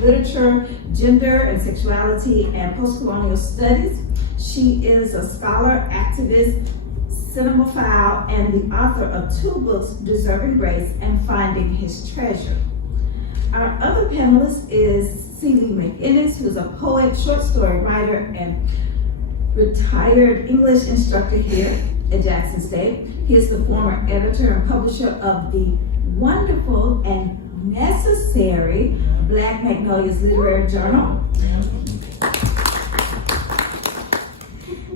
literature, gender and sexuality, and post-colonial studies. She is a scholar, activist, cinemaphile, and the author of 2 books, Deserving Grace and Finding His Treasure. Our other panelist is C.Lee McInnes, who's a poet, short story writer, and retired English instructor here at Jackson State. He is the former editor and publisher of the wonderful and necessary Black Magnolias Literary Journal.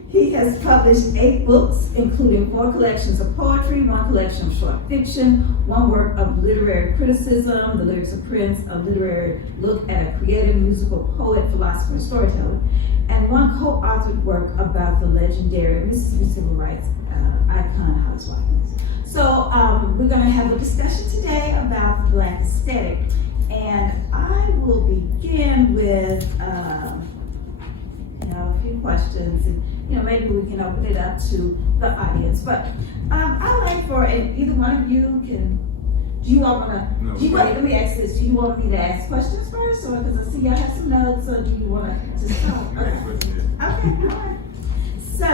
He has published 8 books, including 4 collections of poetry, 1 collection of short fiction, 1 work of literary criticism, The Lyrics of Prince, a literary look at a creative musical poet, philosopher, and storyteller, and 1 co-authored work about the legendary Mississippi civil rights icon, Hollis Watkins. So we're going to have a discussion today about the Black aesthetic, and I will begin with a few questions, and maybe we can open it up to the audience. But I'd like for, and either one of you can. Do you all want to? No, let me ask this. Do you want me to ask questions first, or because I see y'all have some notes, or do you want to just talk? Okay. Okay. All right. So,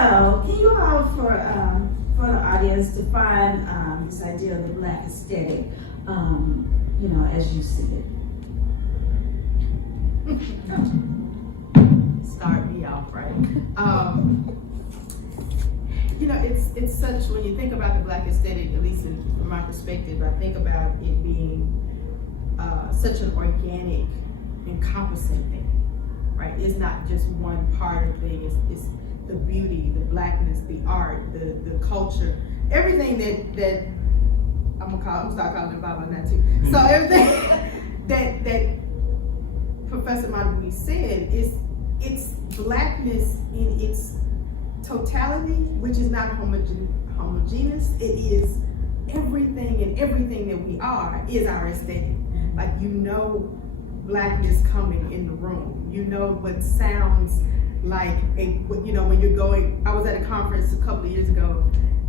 can you all for the audience define this idea of the Black aesthetic, as you see it? Start me off, right? It's such, when you think about the Black aesthetic, at least from my perspective, I think about it being such an organic, encompassing thing, right? It's not just one part of thing. It's the beauty, the Blackness, the art, the culture, everything that I'm gonna start calling it Baba now too. So everything that Professor Madhubuti said it's Blackness in its totality, which is not homogeneous. It is everything, and everything that we are is our aesthetic. Like, Blackness coming in the room. What sounds like when you're going. I was at a conference a couple of years ago,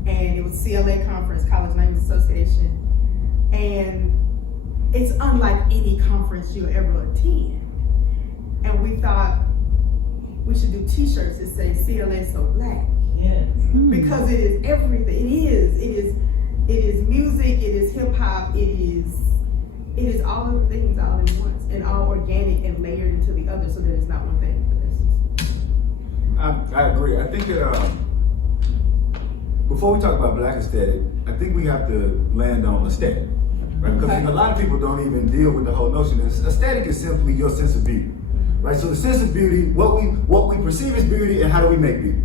and it was CLA conference, College Language Association, and it's unlike any conference you'll ever attend. And we thought we should do T-shirts that say CLA So Black. Yes. Because it is everything. It is music. It is hip hop. It is all of the things all in once, and all organic and layered into the other, so that it's not one thing. I agree. I think that before we talk about Black aesthetic, I think we have to land on aesthetic, right? Because a lot of people don't even deal with the whole notion. Aesthetic is simply your sense of beauty, right? So the sense of beauty, what we perceive as beauty, and how do we make beauty?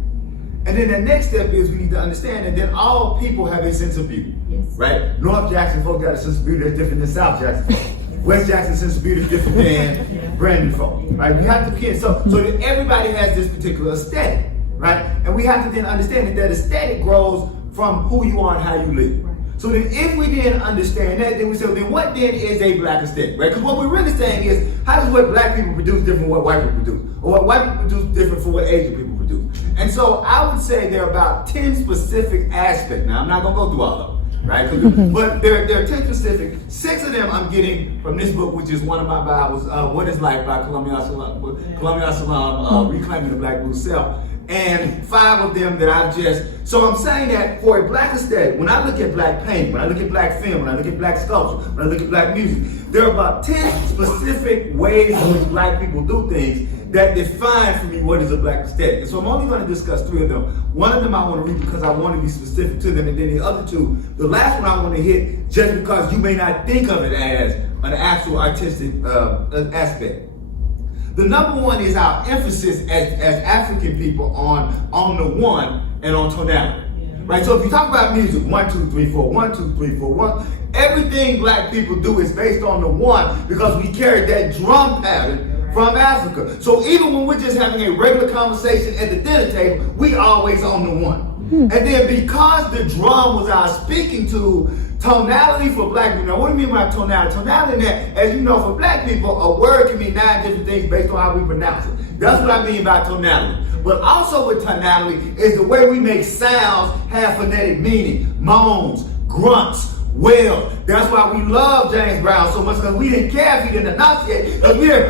And then the next step is we need to understand that then all people have a sense of beauty, right? North Jackson folks got a sense of beauty that's different than South Jackson folks. West Jackson's sense of beauty is different than Brandon folk, right? We have to begin, so that everybody has this particular aesthetic, right? And we have to then understand that aesthetic grows from who you are and how you live. So then if we then understand that, then we say, well, then what then is a Black aesthetic, right? Because what we're really saying is, how does what Black people produce different from what white people produce? Or what white people produce different from what Asian people produce? And so I would say there are about 10 specific aspects. Now, I'm not gonna go through all of them, right? But there are 10 specific. 6 of them I'm getting from this book, which is one of my Bibles, What is Life by Columbia Salam, Reclaiming the Black Blue Self. And 5 of them that I've so I'm saying that for a Black aesthetic, when I look at Black painting, when I look at Black film, when I look at Black sculpture, when I look at Black music, there are about 10 specific ways in which Black people do things that define for me what is a Black aesthetic. And so I'm only going to discuss 3 of them. One of them I want to read because I want to be specific to them, and then the other 2, the last one I want to hit just because you may not think of it as an actual artistic aspect. The number one is our emphasis as African people on the one and on tonality, right? So if you talk about music, 1, 2, 3, 4, 1, 2, 3, 4, 1, everything Black people do is based on the one because we carry that drum pattern from Africa. So even when we're just having a regular conversation at the dinner table, we always on the one. And then because the drum was our speaking tool, tonality for Black people. Now, what do you mean by tonality? Tonality, that, as you know, for Black people, a word can mean 9 different things based on how we pronounce it. That's what I mean by tonality. But also with tonality is the way we make sounds have phonetic meaning. Moans, grunts, well. That's why we love James Brown so much, because we didn't care if he didn't enunciate, because we're,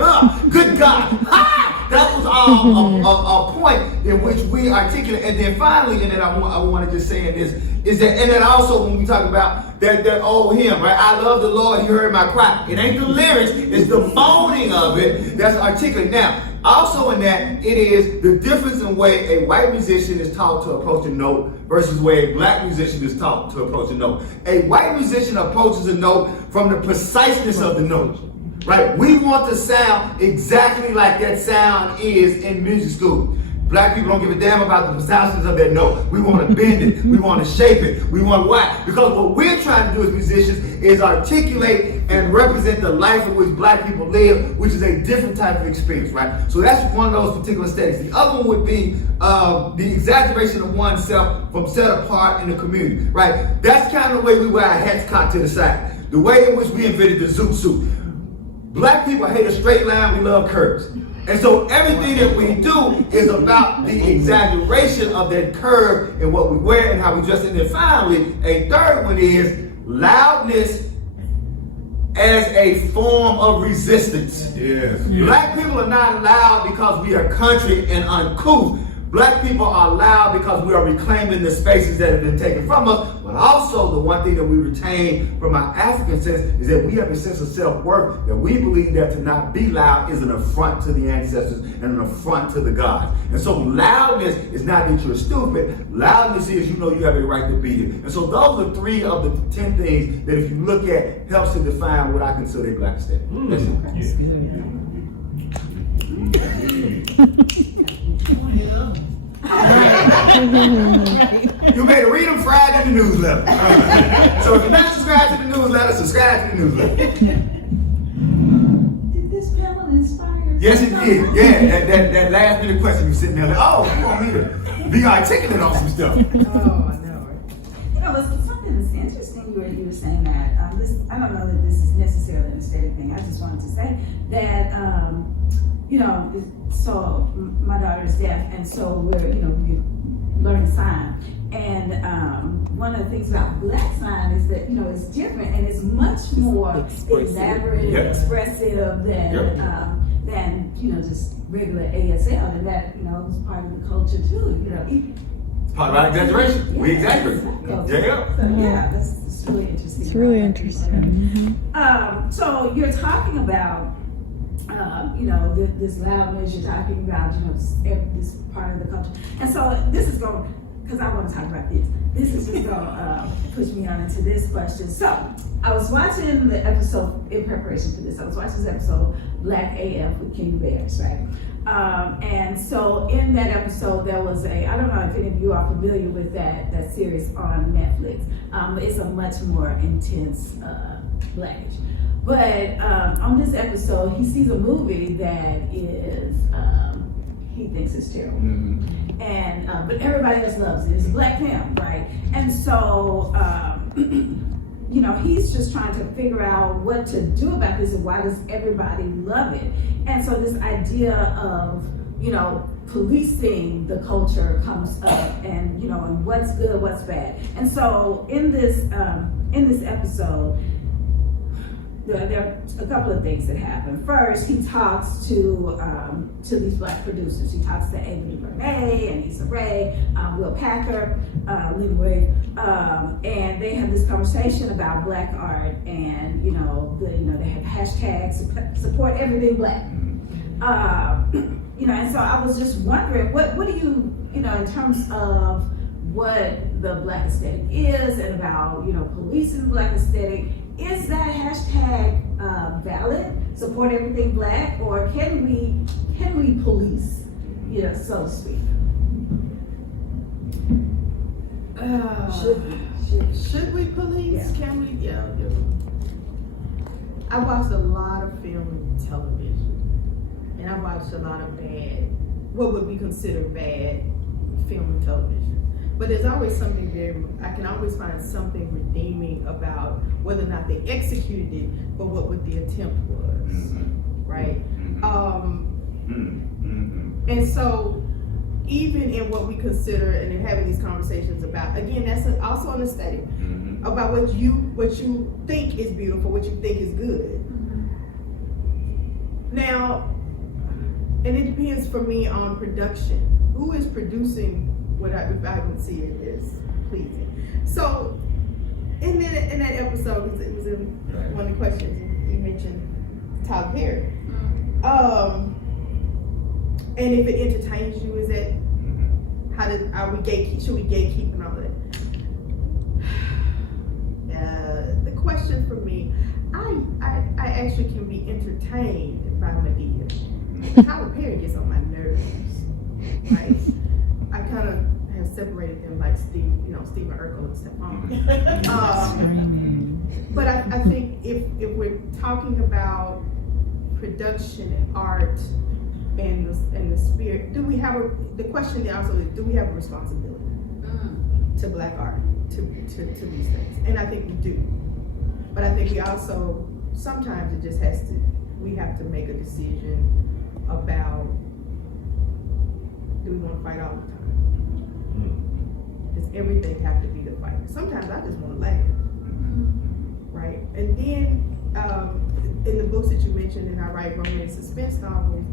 good God, ha! That was a point in which we articulate. And then finally, and then I want to just say in this, is that, and then also when we talk about that old hymn, right? I love the Lord, he heard my cry. It ain't the lyrics, it's the moaning of it that's articulate. Now, also in that, it is the difference in way a white musician is taught to approach a note versus the way a black musician is taught to approach a note. A white musician approaches a note from the preciseness of the note, right? We want to sound exactly like that sound is in music school. Black people don't give a damn about the preciseness of that note. We want to bend it. We want to shape it. We want why? Because what we're trying to do as musicians is articulate and represent the life in which black people live, which is a different type of experience, right? So that's one of those particular aesthetics. The other one would be the exaggeration of oneself from set apart in the community, right? That's kind of the way we wear our hats cocked to the side. The way in which we invented the zoot suit. Black people hate a straight line, we love curves. And so everything that we do is about the exaggeration of that curve and what we wear and how we dress. And then finally, a third one is loudness as a form of resistance. Yes. Black people are not loud because we are country and uncouth. Black people are loud because we are reclaiming the spaces that have been taken from us, but also the one thing that we retain from our African sense is that we have a sense of self-worth, that we believe that to not be loud is an affront to the ancestors and an affront to the gods. And so loudness is not that you're stupid, loudness is you know you have a right to be here. And so those are 3 of the 10 things that if you look at, helps to define what I consider a black aesthetic. That's You made a read them Friday in the newsletter. So if you're not subscribed to the newsletter, subscribe to the newsletter. Did this panel inspire you? Yes, it did. Yeah, that last minute question you sitting there like, oh, you want me to be articulate on some stuff. Oh, I know. You know, it's something that's interesting. You were saying that. I don't know that this is necessarily an aesthetic thing. I just wanted to say that, you know, so my daughter is deaf, and so we're learning sign. And one of the things about black sign is that it's different and it's much more elaborate and expressive than just regular ASL, and that was part of the culture too. Part of our exaggeration. We exaggerate. Yeah, that's really interesting. It's really interesting. So you're talking about this loudness. You're talking about this part of the culture, and so this is going, because I want to talk about this. This is just going to push me on into this question. So I was watching the episode in preparation for this. I was watching this episode, Black AF with King Bears, right? And so in that episode, there was I don't know if any of you are familiar with that series on Netflix. It's a much more intense Blackish. But on this episode, he sees a movie that is, he thinks it's terrible. Mm-hmm. And but everybody else loves it. It's a black film, right? And so he's just trying to figure out what to do about this and why does everybody love it. And so this idea of policing the culture comes up, and and what's good, what's bad. And so in this episode, there are a couple of things that happen. First, he talks to these black producers. He talks to Ava DuVernay, Anissa Rae, Will Packer, Lena Waithe, and they have this conversation about black art, and they have hashtags support everything black. And so I was just wondering, what do you in terms of what the black aesthetic is and about policing black aesthetic. Is that hashtag valid? Support everything black, or can we police, so to speak? Should we police? Yeah. Can we? Yeah. I watched a lot of film and television, and I watched a lot of what would be considered bad film and television. But there's always something I can always find something redeeming about whether or not they executed it, but what the attempt was, right? And so even in what we consider and in having these conversations about, again, that's also an aesthetic, about what you what you think is beautiful, what you think is good. Now, and it depends for me on production. Who is producing what I don't see it as pleasing? So, in that episode, it was in one of the questions you mentioned Tyler Perry. And if it entertains you, is that should we gatekeep and all that? The question for me, I actually can be entertained by Medea. Tyler Perry gets on my nerves, right? I kind of have separated them like Stephen Urkel and Stefan. But I think if we're talking about production and art and the spirit, the question also is, do we have a responsibility to Black art, to these things? And I think we do. But I think we also, sometimes we have to make a decision about, do we want to fight all the time? Does everything have to be the fight? Sometimes I just want to laugh, right? And then in the books that you mentioned, and I write romance suspense novels,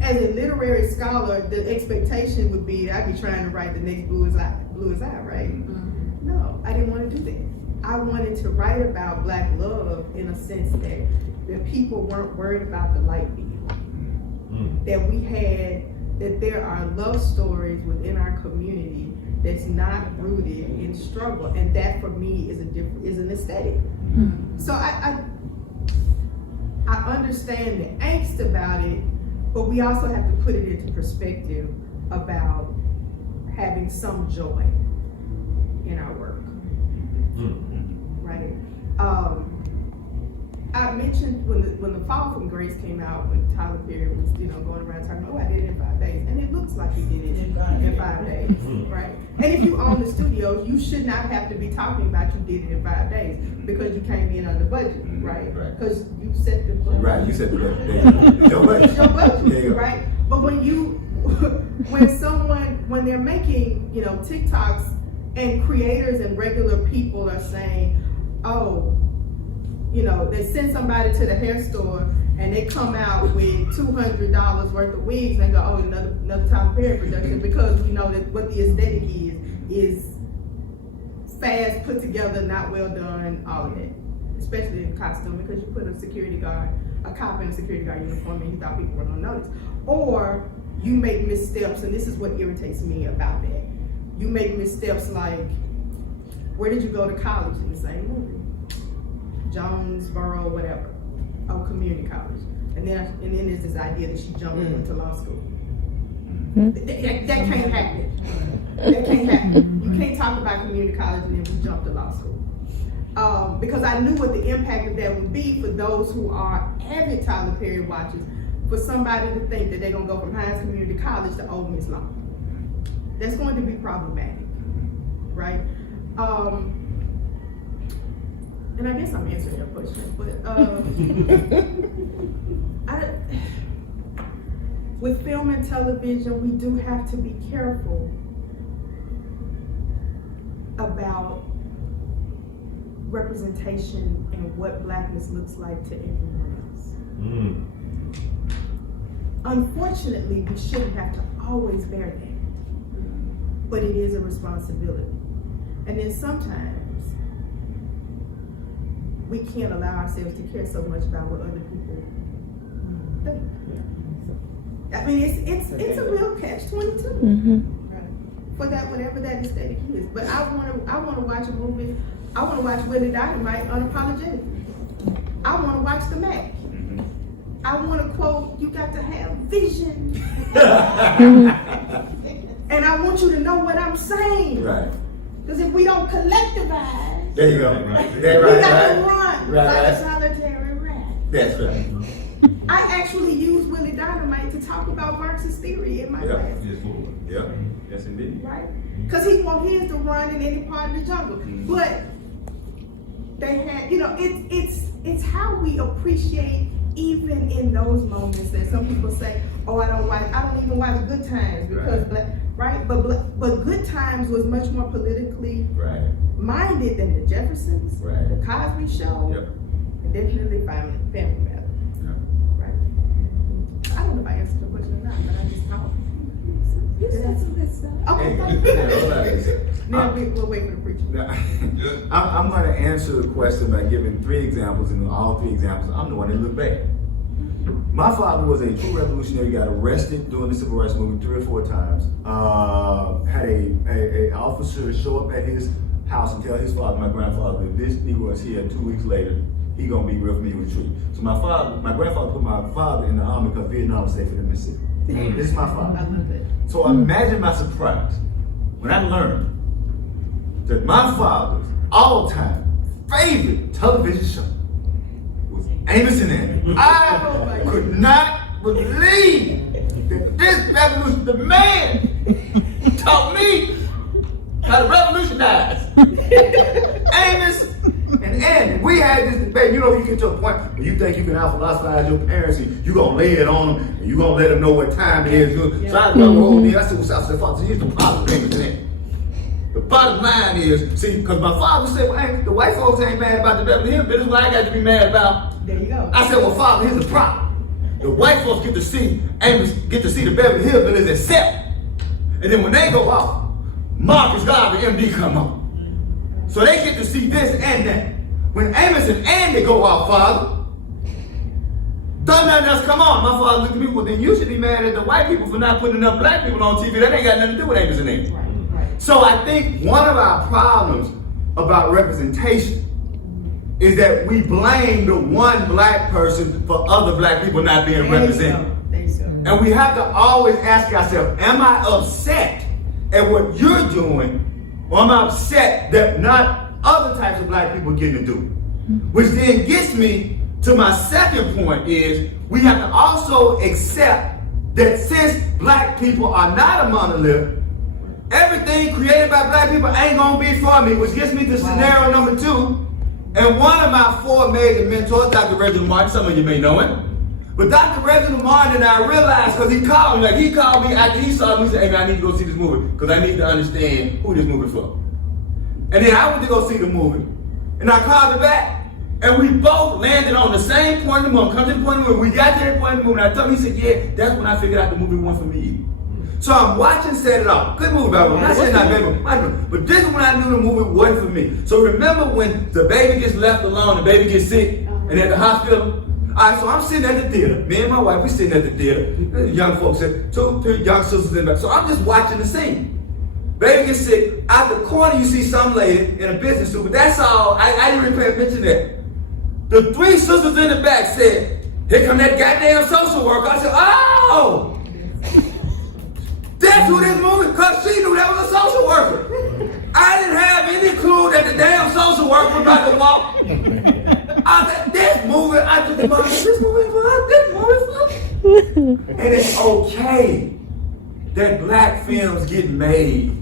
as a literary scholar, the expectation would be that I'd be trying to write the next Blue as I, right? No, I didn't want to do that. I wanted to write about Black love in a sense that people weren't worried about the light bill. That there are love stories within our community that's not rooted in struggle, and that for me is an aesthetic. So I understand the angst about it, but we also have to put it into perspective about having some joy in our work, right? I mentioned when the Fall from Grace came out, when Tyler Perry was going around talking, I did it in 5 days, and it looks like he did it in 5 days, right? And if you own the studio, you should not have to be talking about you did it in 5 days because you came in under budget, right? Because you set the budget. Right, you set the budget. Your budget. Your budget, right? But when they're making TikToks and creators and regular people are saying, they send somebody to the hair store and they come out with $200 worth of wigs and they go, another Tyler Perry production, because we know that what the aesthetic is fast, put together, not well done, all of that. Especially in costume, because you put a cop in a security guard uniform and you thought people weren't gonna notice. Or you make missteps, and this is what irritates me about that. You make missteps like, where did you go to college in the same movie? Jonesboro, whatever, community college. And then there's this idea that she jumped and went to law school. That can't happen. That can't happen. You can't talk about community college and then we jump to law school. Because I knew what the impact of that would be for those who are avid Tyler Perry watchers, for somebody to think that they're gonna go from Hines Community College to Ole Miss Law. That's going to be problematic, right? And I guess I'm answering your question, but with film and television, we do have to be careful about representation and what Blackness looks like to everyone else. Unfortunately, we shouldn't have to always bear that, but it is a responsibility. And then sometimes we can't allow ourselves to care so much about what other people think. I mean, it's a real catch-22 for that, whatever that aesthetic is. But I want to watch a movie. I want to watch Willie Dynamite unapologetically. I want to watch The Mac. I want to quote, "You got to have vision," and I want you to know what I'm saying. Right. Because if we don't collectivize, there you go. Right. We got to run like a solitary rat. That's right. I actually use Willie Dynamite to talk about Marxist theory in my class. Yeah. Yes, indeed. Right? Because he want his to run in any part of the jungle. But they had, it's how we appreciate even in those moments that some people say, oh, I don't even watch Good Times because but Good Times was much more politically minded than the Jeffersons, the Cosby Show, and definitely Family Matters. I don't know if I answered your question or not, but I just thought. You said some good stuff. Okay. Now we'll wait for the preacher. I'm going to answer the question by giving 3 examples, and all 3 examples, I'm the one that looked bad. My father was a true revolutionary, got arrested during the Civil Rights Movement 3 or 4 times. Had a officer show up at his house and tell his father, my grandfather, if this Negro is here 2 weeks later, he gonna be real familiar with the truth. So my grandfather put my father in the army because Vietnam was safer than Mississippi. This is my father. I love it. So imagine my surprise when I learned that my father's all-time favorite television show was Amos and Andy. I could not believe that this revolution, the man who taught me how to revolutionize, Amos and Andy. We had this debate. You know, you get to a point where you think you can out-philosophize your parents and you're going to lay it on them and you're going to let them know what time it is. So I whole day. I said, what's up? I said, Father, here's the problem with Amos and Andy. The bottom line is, see, because my father said, well, hey, the white folks ain't mad about the Beverly Hills, but this is what I got to be mad about. There you go. I said, well, Father, here's the problem. The white folks get to see Amos, get to see the Beverly Hillbillies except. And then when they go off, Marcus Garvey, MD, come on. So they get to see this and that. When Amos and Andy go off, Father, don't nothing else come on. My father looked at me, well, then you should be mad at the white people for not putting enough black people on TV. That ain't got nothing to do with Amos and Andy. Right. So I think one of our problems about representation is that we blame the one black person for other black people not being represented. There you go. And we have to always ask ourselves, am I upset at what you're doing, or am I upset that not other types of black people getting to do it? Which then gets me to my second point is, we have to also accept that since black people are not a monolith, everything created by black people ain't gonna be for me, which gets me to scenario number 2. And one of my 4 major mentors, Dr. Reginald Martin, some of you may know him, but Dr. Reginald Martin and I realized, because he called me after he saw me, he said, hey man, I need to go see this movie, because I need to understand who this movie for. And then I went to go see the movie, and I called him back, and we both landed on the same point in the movie. Come to the point in the movie, we got to the point in the movie, and I told him, he said, yeah, that's when I figured out the movie wasn't for me. So I'm watching Set It Off. Good movie, by the way. I'm not saying not bad, but this is when I knew the movie wasn't for me. So remember when the baby gets left alone, the baby gets sick, and at the hospital? All right, so I'm sitting at the theater. Me and my wife, we sitting at the theater. Young folks, 2, 3 young sisters in the back. So I'm just watching the scene. Baby gets sick. Out the corner, you see some lady in a business suit, but that's all. I didn't really pay attention to that. The 3 sisters in the back said, here come that goddamn social worker. I said, oh! That's who this movie, because she knew that was a social worker. I didn't have any clue that the damn social worker was about to walk. I said, this movie, I just remember, this movie for us, this movie for us. And it's okay that black films get made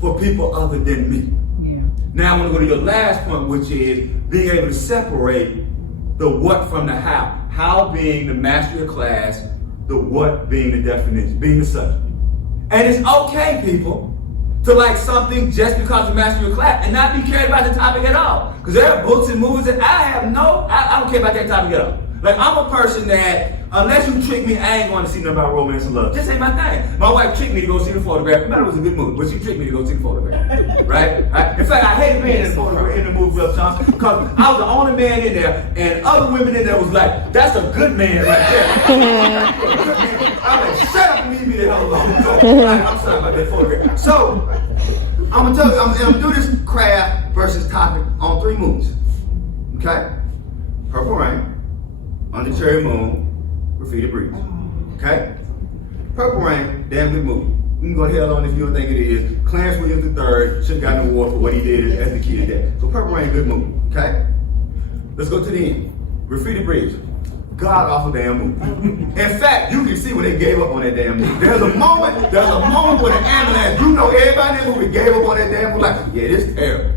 for people other than me. Yeah. Now I want to go to your last point, which is being able to separate the what from the how. How being the master of class, the what being the definition, being the subject. And it's okay, people, to like something just because you master your class and not be cared about the topic at all. Because there are books and movies that I don't care about that topic at all. Like, I'm a person that, unless you trick me, I ain't going to see nothing about romance and love. Just ain't my thing. My wife tricked me to go see the Photograph. It was a good movie, but she tricked me to go see the Photograph. Right? In fact, I hated being in the Photograph in the movie Will Johnson because I was the only man in there, and other women in there was like, that's a good man right there. I'm like, shut up and leave me the hell alone. I'm sorry about that Photograph. So, I'm going to tell you, I'm going to do this craft versus topic on 3 movies. Okay? Purple Rain, Under Cherry Moon, Graffiti Breeze. Okay? Purple Rain, damn good movie. You can go to hell on if you don't think it is. Clarence Williams III should have gotten an award for what he did as the key to that. So Purple Rain, good movie. Okay? Let's go to the end. Graffiti Breeze. God awful damn movie. In fact, you can see when they gave up on that damn movie. There's a moment where the ambulance, you know everybody in that movie gave up on that damn movie like, yeah, this is terrible.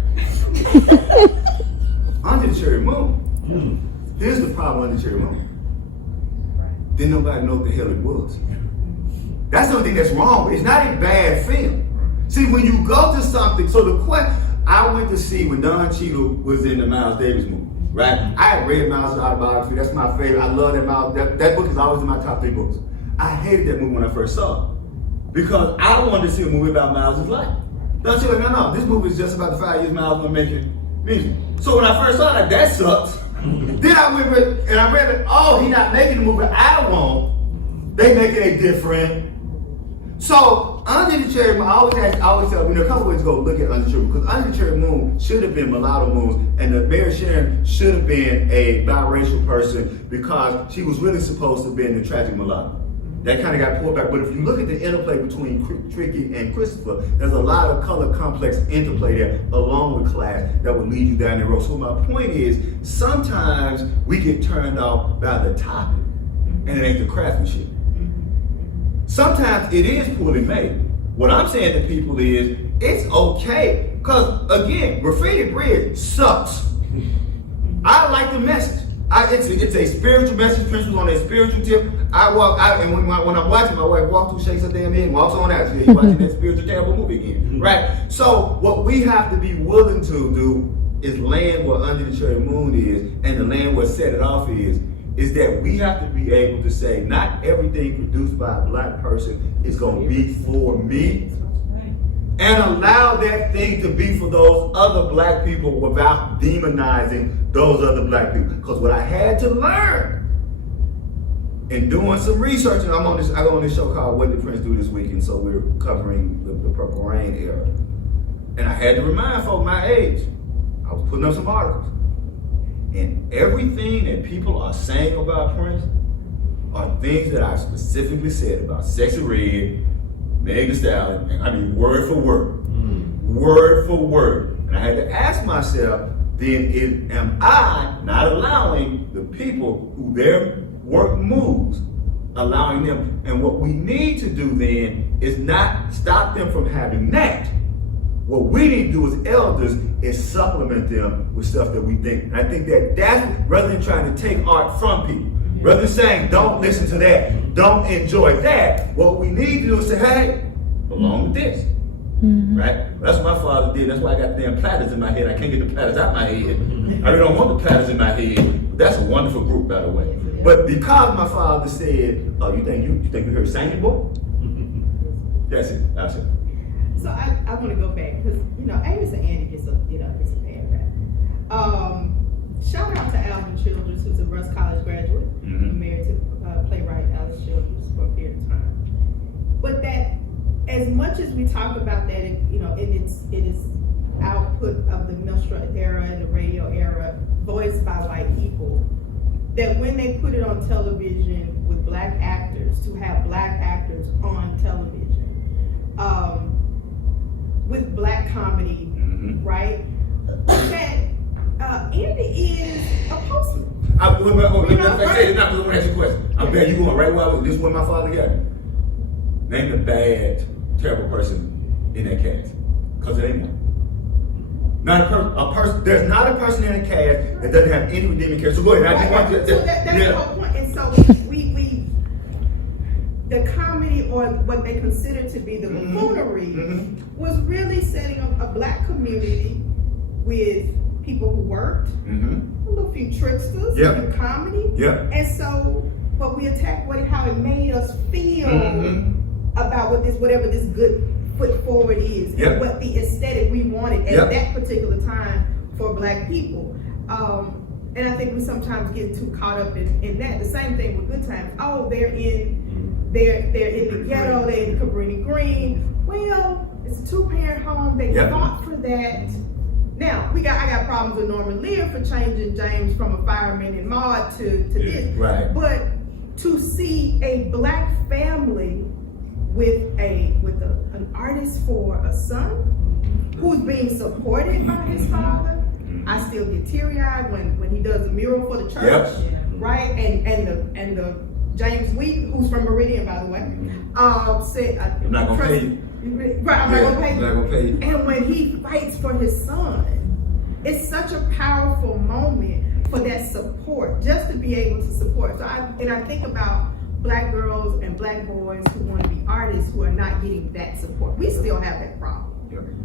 Under the Cherry Moon. Here's the problem under Cherry Moon. Didn't nobody know what the hell it was. That's the only thing that's wrong. It's not a bad film. See, when you go to something, so the question, I went to see when Don Cheadle was in the Miles Davis movie, right? I had read Miles' autobiography. That's my favorite. I love that Miles. That book is always in my top 3 books. I hated that movie when I first saw it because I wanted to see a movie about Miles' life. Don Cheadle, no, this movie is just about the 5 years Miles was making music. So when I first saw it, that sucks. Then I went and I read it. Oh, he's not making the movie I want. They make it different. So, Under the Cherry Moon, I always tell, a couple ways to go look at Under the Cherry Moon, because Under the Cherry Moon should have been Mulatto Moon, and the Mary Sharon should have been a biracial person because she was really supposed to have been the tragic mulatto. That kind of got pulled back, but if you look at the interplay between Tricky and Christopher, there's a lot of color complex interplay there, along with class, that will lead you down that road. So my point is, sometimes we get turned off by the topic, and it ain't the craftsmanship. Sometimes it is poorly made. What I'm saying to people is, it's okay. Because again, Graffiti Bridge sucks. I like the message. It's a spiritual message, principles on a spiritual tip. I walk out, and when I'm watching, my wife walks through, shakes her damn head, and walks on out. She's watching that spiritual terrible movie again, right? So what we have to be willing to do is land where Under the Cherry Moon is, and the land where Set It Off is that we have to be able to say, not everything produced by a black person is going to be for me, and allow that thing to be for those other black people without demonizing those other black people. Because what I had to learn in doing some research, and I go on this show called What Did Prince Do This Week, and so we're covering the Purple Rain era. And I had to remind folks my age. I was putting up some articles. And everything that people are saying about Prince are things that I specifically said about Sexy Red, Meg Thee Stallion, and I mean word for word. Word for word. And I had to ask myself, then am I not allowing the people who their work moves, allowing them? And what we need to do then is not stop them from having that. What we need to do as elders is supplement them with stuff that we think. And I think that's rather than trying to take art from people, rather than saying, don't listen to that, don't enjoy that, what we need to do is say, hey, belong with this. Right? That's what my father did. That's why I got damn platters in my head. I can't get the platters out my head. I really don't want the platters in my head. That's a wonderful group, by the way. But because my father said, oh, you think you heard singing, boy? That's it. That's it. So I want to go back because Amos and Andy gets a bad rap. Shout out to Alvin Childers, who's a Russ College graduate, married to playwright Alice Childers for a period of time. But that, as much as we talk about that, it is output of the minstrel era and the radio era, voiced by white people. That when they put it on television with black actors, to have black actors on television. With black comedy, right? That Andy is a postman. Let me ask you a question. I'm glad you going right where I was. This is where my father got me. Name the bad, terrible person in that cast. Because it ain't one. A person. There's not a person in the cast that doesn't have any redeeming character. So go ahead. I just want to. So that's the whole point. And so we the comedy, or what they consider to be the buffoonery, was really setting up a black community with people who worked, a little few tricksters, a few comedy, and so, but we attacked how it made us feel about whatever this good foot forward is, and what the aesthetic we wanted at that particular time for black people. And I think we sometimes get too caught up in that. The same thing with Good Times. Oh, they're in the ghetto, they're in Cabrini Green. Well, it's a 2-parent home. They fought for that. Now, I got problems with Norman Lear for changing James from a fireman in Maud to this. Right. But to see a black family with an artist for a son who's being supported by his father, I still get teary-eyed when he does the mural for the church, right? And the James Wheaton, who's from Meridian, by the way, said, I'm not gonna pay you. Right, I'm not gonna pay you. And when he fights for his son, it's such a powerful moment for that support, just to be able to support. So I think about black girls and black boys who want to be artists who are not getting that support. We still have that problem,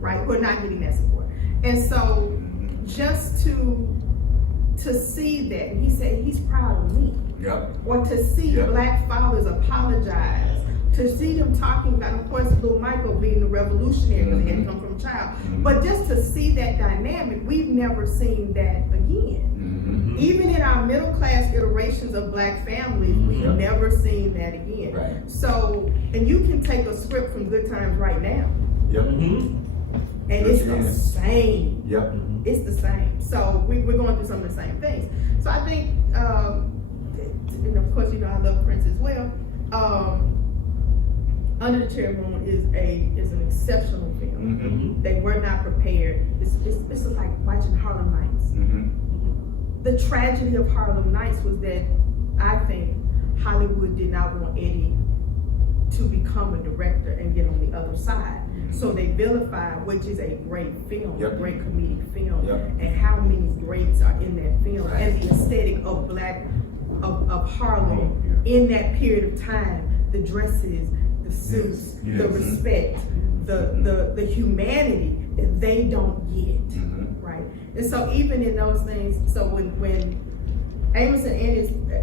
right? We're not getting that support. And so just to see that, and he said he's proud of me. Or to see black fathers apologize, to see them talking about, of course, little Michael being the revolutionary because he had come from a child, but just to see that dynamic, we've never seen that again. Even in our middle class iterations of black families, we've never seen that again. Right. So, and you can take a script from Good Times right now, and it's the same. It's the same. So we're going through some of the same things. So I think, and of course, you know, I love Prince as well. Under the Cherry Moon is an exceptional film. They were not prepared. It's like watching Harlem Nights. The tragedy of Harlem Nights was that I think Hollywood did not want Eddie to become a director and get on the other side. So they vilified, which is a great film, a great comedic film, and how many greats are in that film, and the aesthetic of of Harlem in that period of time, the dresses, the suits, the respect, the humanity that they don't get, right? And so even in those things, so when Amos and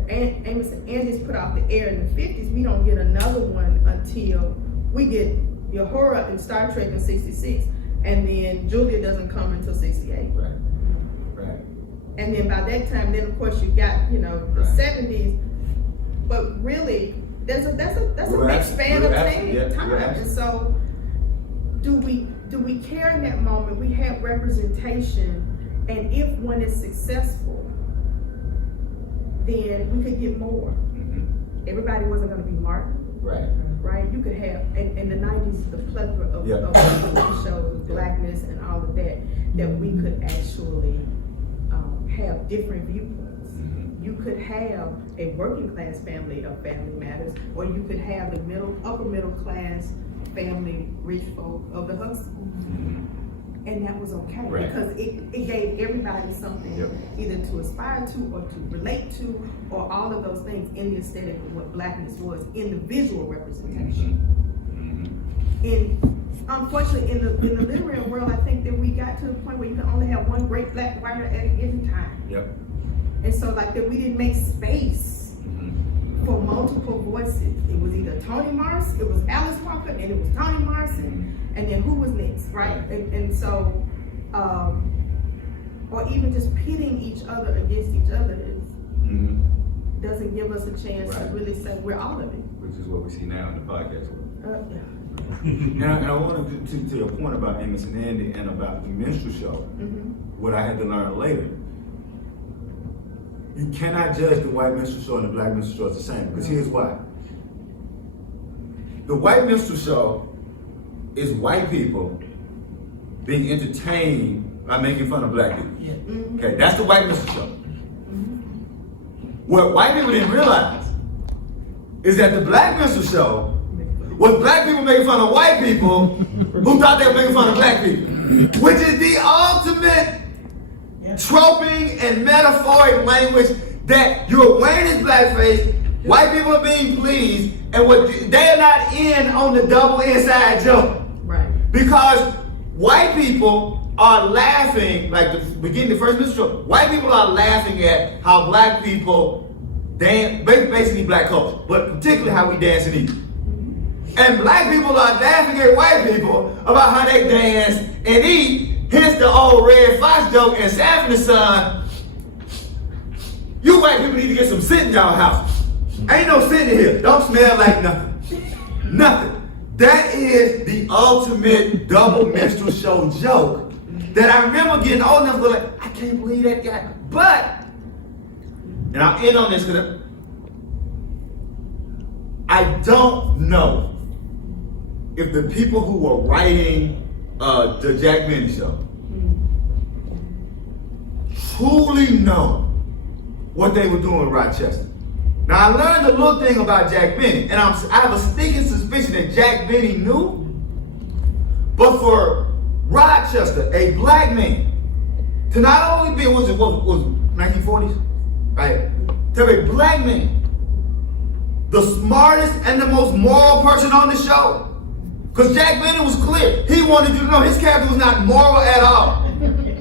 Andy's put off the air in the 50s, we don't get another one until we get Uhura in Star Trek in 66, and then Julia doesn't come until 68. Right. And then by that time, then of course you got, you know, the 70s, but really that's a big span of time. And so do we care in that moment? We have representation, and if one is successful, then we could get more. Everybody wasn't going to be Martin. Right? You could have, in the 90s, the plethora of TV shows, blackness and all of that we could actually have different viewpoints. You could have a working class family of Family Matters, or you could have the upper middle class family, rich folk of the hustle. And that was okay, because it gave everybody something either to aspire to or to relate to, or all of those things in the aesthetic of what blackness was in the visual representation. Unfortunately, in the literary world, I think that we got to the point where you can only have one great black writer at a given time. And so like that we didn't make space for multiple voices. It was either Toni Morrison, it was Alice Walker, and it was Toni Morrison, and then who was next, right? And so, or even just pitting each other against each other doesn't give us a chance to really say we're all of it. Which is what we see now in the podcast world. And I wanted to your point about Amos and Andy and about the minstrel show, what I had to learn later. You cannot judge the white minstrel show and the black minstrel show as the same, because here's why. The white minstrel show is white people being entertained by making fun of black people. Okay, that's the white minstrel show. What white people didn't realize is that the black minstrel show was black people making fun of white people who thought they were making fun of black people, which is the ultimate troping and metaphoric language that you're wearing this blackface, white people are being pleased, and what they're not in on the double inside joke. Because white people are laughing, like the beginning, the first minstrel show, white people are laughing at how black people dance, basically black culture, but particularly how we dance and eat. And black people are laughing at white people about how they dance and eat. Hence the old Red Fox joke in Sanford and Son. You white people need to get some scent in y'all house. Ain't no scent in here. Don't smell like nothing. Nothing. That is the ultimate double minstrel show joke that I remember getting old enough to like, I can't believe that guy. But, and I'll end on this because I don't know if the people who were writing the Jack Benny show truly know what they were doing in Rochester. Now I learned a little thing about Jack Benny, and I have a sneaking suspicion that Jack Benny knew, but for Rochester, a black man, to not only be, was 1940s, right? To be a black man, the smartest and the most moral person on the show. Because Jack Benny was clear. He wanted you to know his character was not moral at all.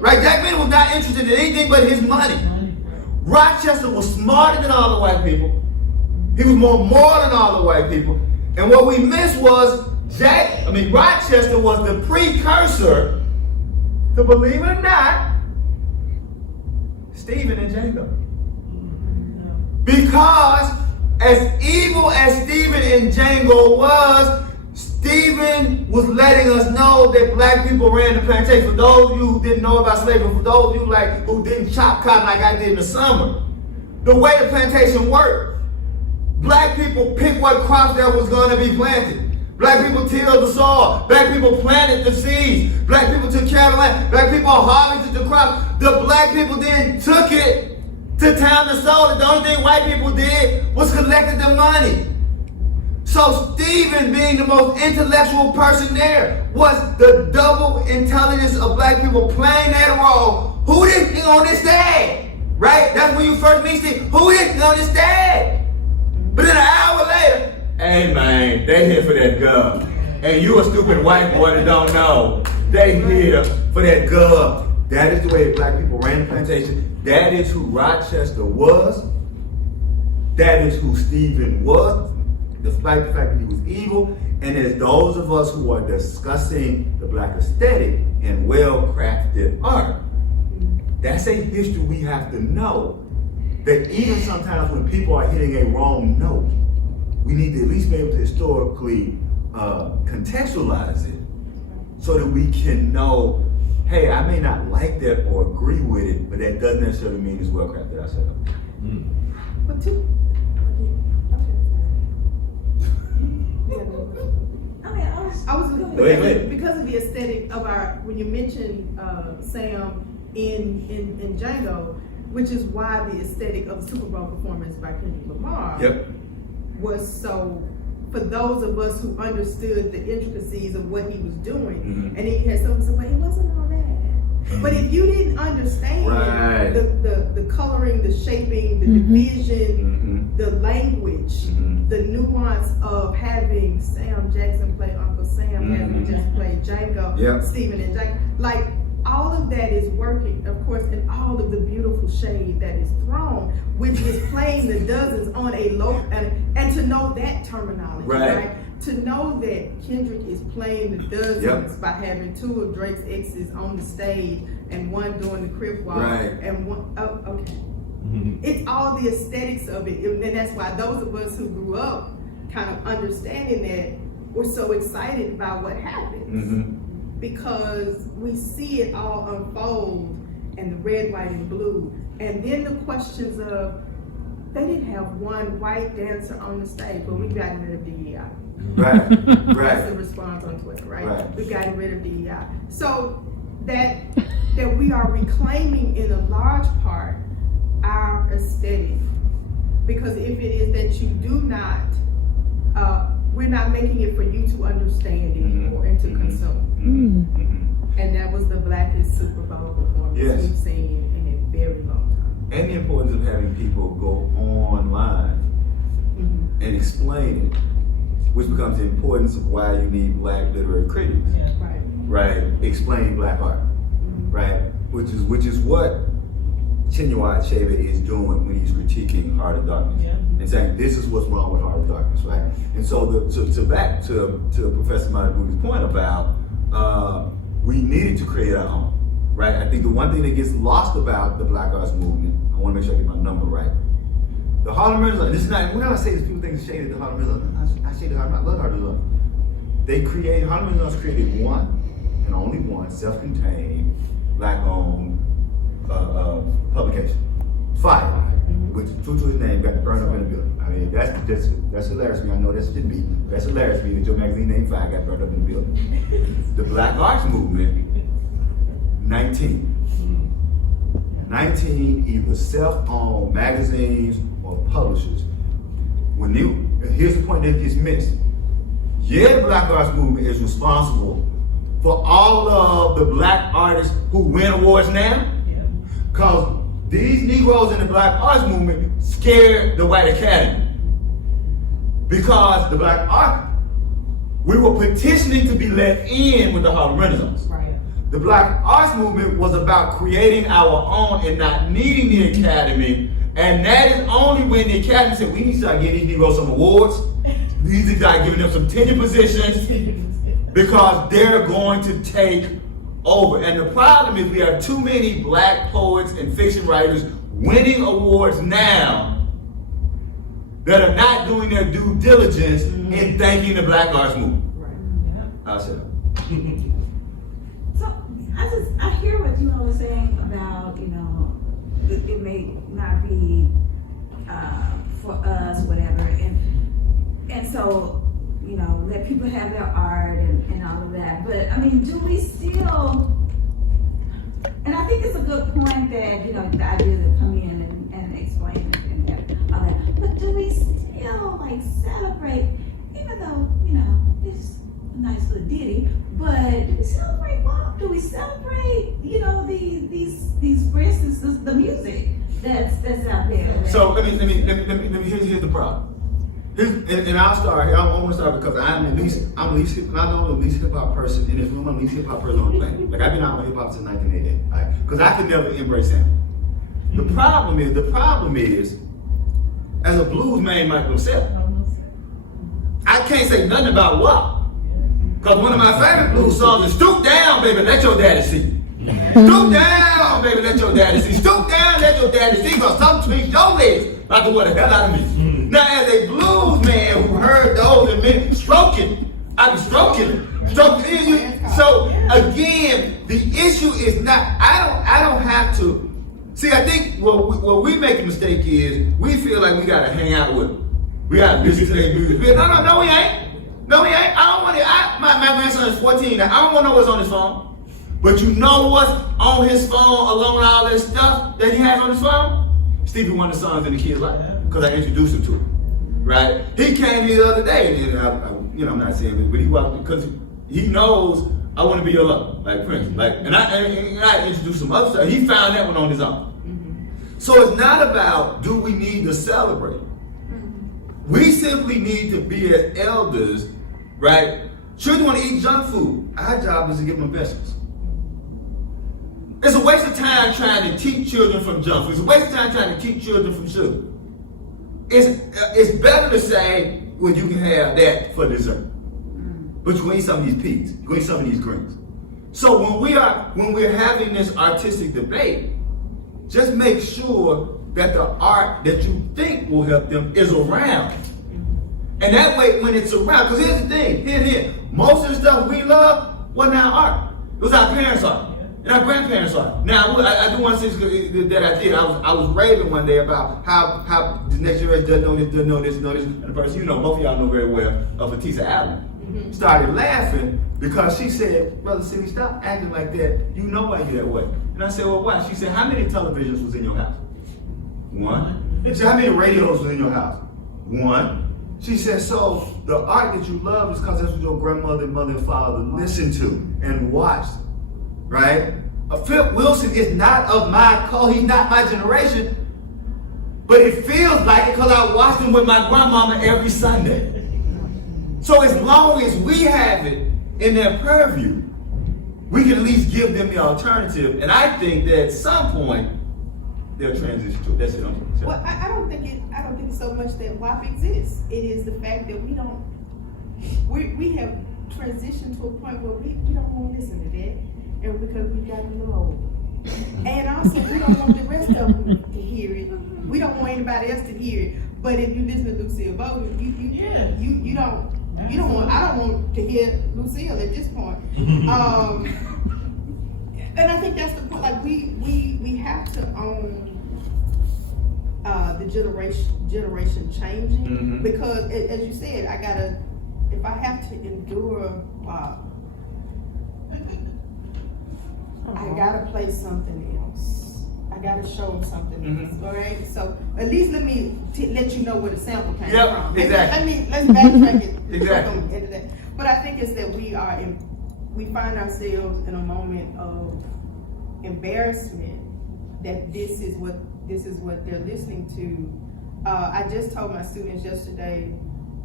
Right? Jack Benny was not interested in anything but his money. Rochester was smarter than all the white people. He was more moral than all the white people. And what we missed was Rochester was the precursor to, believe it or not, Stephen and Django. Because as evil as Stephen and Django was, Stephen was letting us know that black people ran the plantation. For those of you who didn't know about slavery, for those of you who didn't chop cotton like I did in the summer, the way the plantation worked, black people picked what crops that was going to be planted. Black people tilled the soil. Black people planted the seeds. Black people took care of the land. Black people harvested the crops. The black people then took it to town and sold it. The only thing white people did was collected the money. So Stephen, being the most intellectual person there, was the double intelligence of black people playing that role. Who this thing on this dad? Right? That's when you first meet Stephen. Who this thing on this dad? But then an hour later, hey man, they here for that gov. And you a stupid white boy that don't know. They here for that gov. That is the way black people ran the plantation. That is who Rochester was. That is who Stephen was, despite the fact that he was evil. And as those of us who are discussing the black aesthetic and well-crafted art, that's a history we have to know. That even sometimes when people are hitting a wrong note, we need to at least be able to historically contextualize it so that we can know, hey, I may not like that or agree with it, but that doesn't necessarily mean it's well crafted. I said, But too. I was because of the aesthetic of when you mentioned Sam in Django, which is why the aesthetic of the Super Bowl performance by Kendrick Lamar was so, for those of us who understood the intricacies of what he was doing, and he had someone say, but it wasn't all that. But if you didn't understand the coloring, the shaping, the division, the language, the nuance of having Sam Jackson play Uncle Sam, having just played Django, Stephen and Django, like all of that is working, of course, and all of the beautiful shade that is thrown, which is playing the dozens on a low, and to know that terminology, right? To know that Kendrick is playing the dozens by having two of Drake's exes on the stage and one doing the crip walk and one, it's all the aesthetics of it, and that's why those of us who grew up kind of understanding that, we're so excited about what happens. Because we see it all unfold and the red, white, and blue. And then the questions of, they didn't have one white dancer on the stage, but we got rid of DEI. That's the response on Twitter, right? We got rid of DEI. So that we are reclaiming in a large part our aesthetic. Because if it is that you do not, we're not making it for you to understand anymore and to consume. And that was the blackest Super Bowl performance we've seen in a very long time. And the importance of having people go online and explain it, which becomes the importance of why you need black literary critics. Right? Explain black art. Right? Which is what Chinua Achebe is doing when he's critiquing Heart of Darkness and saying this is what's wrong with Heart of Darkness, right? And so back to Professor Madabu's point about we needed to create our own, right? I think the one thing that gets lost about the Black Arts Movement, I want to make sure I get my number right. The Harlem Renaissance, this is not, whenever I say this, people think it's shaded the Harlem Renaissance. I shaded Harlem, I love Harlem Renaissance. Harlem Renaissance created one, and only one, self-contained, black-owned publication. Fire, which true to his name, got burned up in the building. I mean, that's hilarious to me. I know that shouldn't be. That's hilarious to me that your magazine named Fire got burned up in the building. The Black Arts Movement, 19 either self-owned magazines or publishers. Here's the point that gets missed. The Black Arts Movement is responsible for all of the black artists who win awards now, because these Negroes in the Black Arts Movement scared the white academy. because the Black Art, we were petitioning to be let in with the Harlem Renaissance. Right. The Black Arts Movement was about creating our own and not needing the Academy. And that is only when the Academy said, we need to start giving these Negroes some awards. We need to start giving them some tenure positions because they're going to take over. And the problem is we have too many black poets and fiction writers winning awards now that are not doing their due diligence in thanking the Black Arts Movement. Right. I'll shut up. So I hear what you all are saying about, it may not be for us, whatever, and so, let people have their art and all of that. But I mean, do we still? And I think it's a good point that the idea to come in and explain and all that. But do we still celebrate, even though it's a nice little ditty? But do we celebrate what? Do we celebrate these for instance the music that's out there? So let me here's the problem. And I'll start here. I want to start because I'm the least hip hop person in this room. I'm the least hip hop person on the planet. Like I've been out with hip hop since 1988, right? Because I could never embrace sample. The problem is, as a blues man like myself, I can't say nothing about WAP. Because one of my favorite blues songs is "Stoop Down, Baby, Let Your Daddy See." Stoop down, baby, let your daddy see. Stoop down, let your daddy see. Because some tweaks your legs about to wear the hell out of me. Now, as a blues man who heard those and men stroking, I be stroking. So again, the issue is not. I don't have to. See, I think what we make a mistake is we feel like we gotta hang out with them. We gotta listen to their music. No, we ain't. No, we ain't. I don't want it. My grandson is 14 now. I don't want to know what's on his phone. But you know what's on his phone along with all that stuff that he has on his phone? Stevie Wonder songs in the kid's life. Because I introduced him to it. Right? He came here the other day, and I'm not saying it, but he walked because he knows I want to be your lover, like Prince. And I introduced some other stuff. He found that one on his own. So it's not about do we need to celebrate. We simply need to be as elders, right? Children want to eat junk food. Our job is to give them vegetables. It's a waste of time trying to teach children from junk food. It's a waste of time trying to keep children from sugar. It's better to say, well, you can have that for dessert. But you can eat some of these peas. You can eat some of these greens. So when we're having this artistic debate, just make sure that the art that you think will help them is around. And that way, when it's around, because here's the thing, here, most of the stuff we love wasn't our art. It was our parents' art. And our grandparents are. Now, I do want to say that I did. I was raving one day about how the next generation doesn't know this. And the person, both of y'all know very well, Fatisa Allen, started laughing because she said, Brother Sidney, stop acting like that. You know why you're that way. And I said, well, why? She said, how many televisions was in your house? One. She said, how many radios was in your house? One. She said, so the art that you love is because that's what your grandmother, mother, and father listened to and watched. Right? Philip Wilson is not of my call. He's not my generation. But it feels like it because I watched him with my grandmama every Sunday. So as long as we have it in their purview, we can at least give them the alternative. And I think that at some point, they'll transition to it. That's it. Well, I don't think it's so much that WAP exists. It is the fact that we have transitioned to a point where we don't want to listen to that. And because we got a little older. And also we don't want the rest of them to hear it. We don't want anybody else to hear it. But if you listen to Lucille Bowden, I don't want to hear Lucille at this point. And I think that's the point. Like we have to own the generation changing because as you said, if I have to endure I gotta play something else. I gotta show them something else. All right. So at least let me let you know where the sample came from. Exactly. Let's backtrack it. Exactly. But I think it's that we find ourselves in a moment of embarrassment that this is what they're listening to. I just told my students yesterday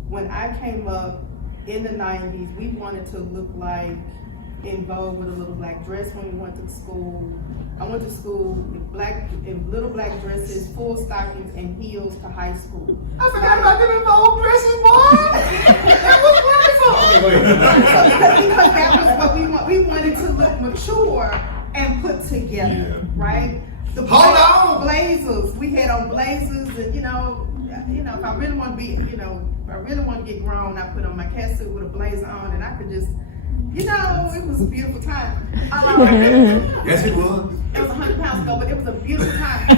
when I came up in the 90s, we wanted to look like In Vogue with a little black dress when we went to school. I went to school in little black dresses, full stockings, and heels to high school. I forgot about them In Vogue dresses, boy. That was wonderful. Because that was what we want. We wanted to look mature and put together, right? The Hold on. blazers. We had on blazers, and you know, if I really want to be, if I really want to get grown, I put on my cat suit with a blazer on, and I could just, it was a beautiful time. Yes, it was. It was 100 pounds ago, but it was a beautiful time.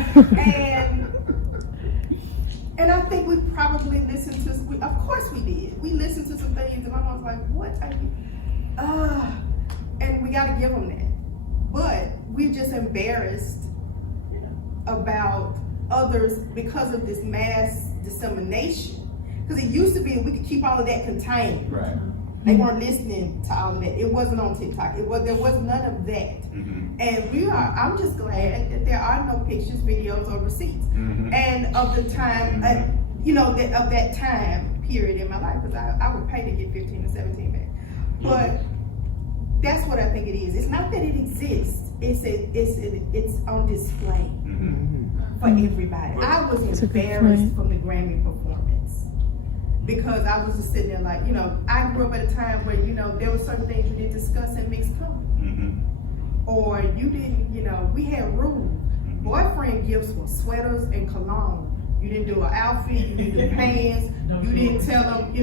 And I think we probably listened to, of course we did. We listened to some things, and my mom was like, what are you, and we got to give them that. But we're just embarrassed about others because of this mass dissemination. Because it used to be we could keep all of that contained. Right. They weren't listening to all of that. It wasn't on TikTok. There was none of that. And I'm just glad that there are no pictures, videos, or receipts. And of the time, of that time period in my life, because I would pay to get 15 or 17 back. But that's what I think it is. It's not that it exists. It's on display for everybody. I was embarrassed from the Grammy performance because I was just sitting there like, I grew up at a time where, there were certain things you didn't discuss in mixed company. Or you didn't, we had rules. Boyfriend gifts were sweaters and cologne. You didn't do an outfit, you didn't do pants, you didn't tell them,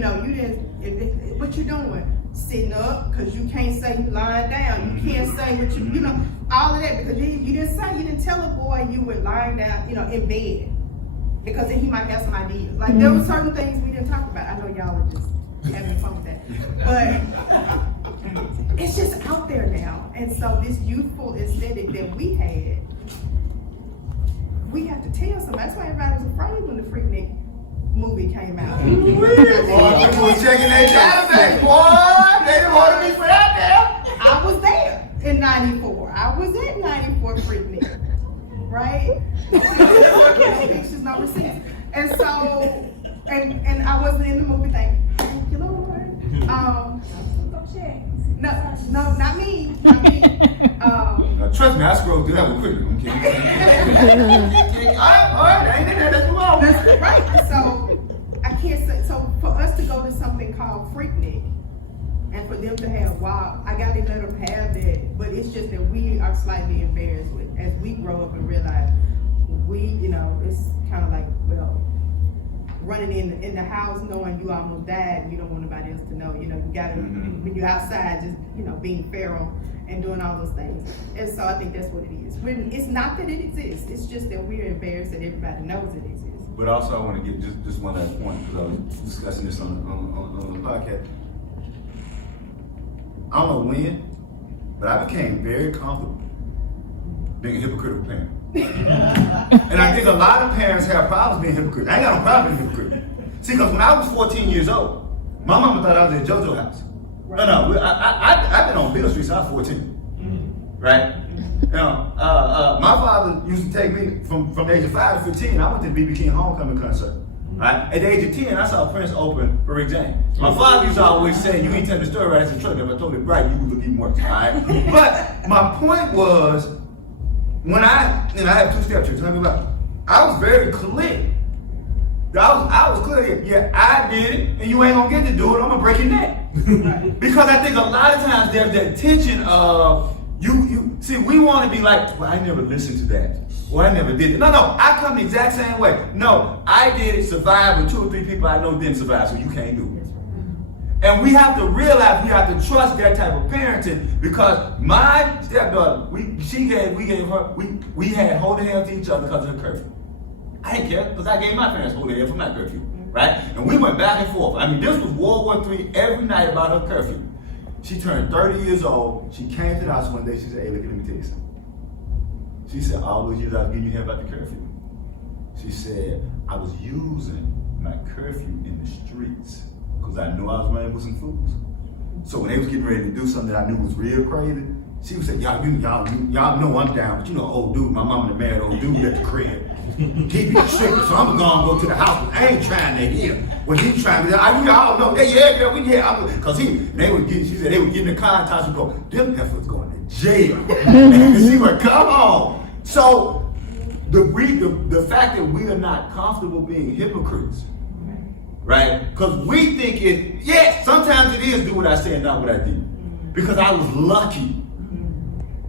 what you doing? Sitting up, because you can't say you lying down. You can't say what you, all of that, because you didn't tell a boy you were lying down, in bed. Because then he might have some ideas. Like, there were certain things we didn't talk about. I know y'all are just having fun with that. But it's just out there now. And so this youthful aesthetic that we had, we have to tell somebody. That's why everybody was afraid when the Freaknik movie came out. Boy, people were checking their database, boy. They didn't want to be put out there. I was there in 94. I was at 94 Freaknik, right? No pictures, no receipts. And so, and I wasn't in the movie, thank you, Lord. No, not me. Trust me, I scrolled through that one quickly. I'm kidding. All right, ain't in there. Let's move on. That's right. So I can't say. So for us to go to something called Freaknik, and for them to have, wow, I got to let them have that. But it's just that we are slightly embarrassed with as we grow up and realize it's kind of like, well, running in the house knowing you almost died and you don't want nobody else to know. You gotta when you're outside, just being feral and doing all those things. And so I think that's what it is. It's not that it exists. It's just that we're embarrassed that everybody knows it exists. But also, I want to get just one last point because I was discussing this on the podcast. I don't know when, but I became very comfortable being a hypocritical parent. And I think a lot of parents have problems being hypocritical. I ain't got no problem being hypocritical. See, because when I was 14 years old, my mama thought I was at JoJo house. Right. No, I've been on Bill Street since I was 14. Right? My father used to take me from the age of 5 to 15. I went to the B.B. King homecoming concert. Right? At the age of 10, I saw Prince open for Rick James. My father used to always say, you ain't telling the story right as a truck. If I told it right, you would look even worse. All right? But my point was, when I have 2 stepchildren, I was very clear. I was clear, yeah, I did it, and you ain't gonna get to do it, I'm gonna break your neck. Right. Because I think a lot of times there's that tension of, see, we wanna be like, well, I never listened to that, or I never did it. No, I come the exact same way. No, I did it, survived, but 2 or 3 people I know didn't survive, so you can't do it. And we have to realize we have to trust that type of parenting because my stepdaughter, we had holding hands to each other because of the curfew. I didn't care because I gave my parents holding hands for my curfew, right? And we went back and forth. I mean, this was World War III every night about her curfew. She turned 30 years old. She came to the house one day. She said, hey, look, let me tell you something. She said, all those years I was giving you hell about the curfew. She said, I was using my curfew in the streets because I knew I was running with some fools. So when they was getting ready to do something that I knew was real crazy, She would say, y'all know I'm down, but you know, old dude, my mama the mad old dude at the crib. He be tripping, so I'm gonna go to the house. I ain't trying to hear what he trying to do. Y'all know, yeah, girl, cause they would get, she said they would get in the car and Tasha would go, them heifers going to jail. And she would come on. So the fact that we are not comfortable being hypocrites, right? Because we think sometimes it is do what I say and not what I did. Because I was lucky.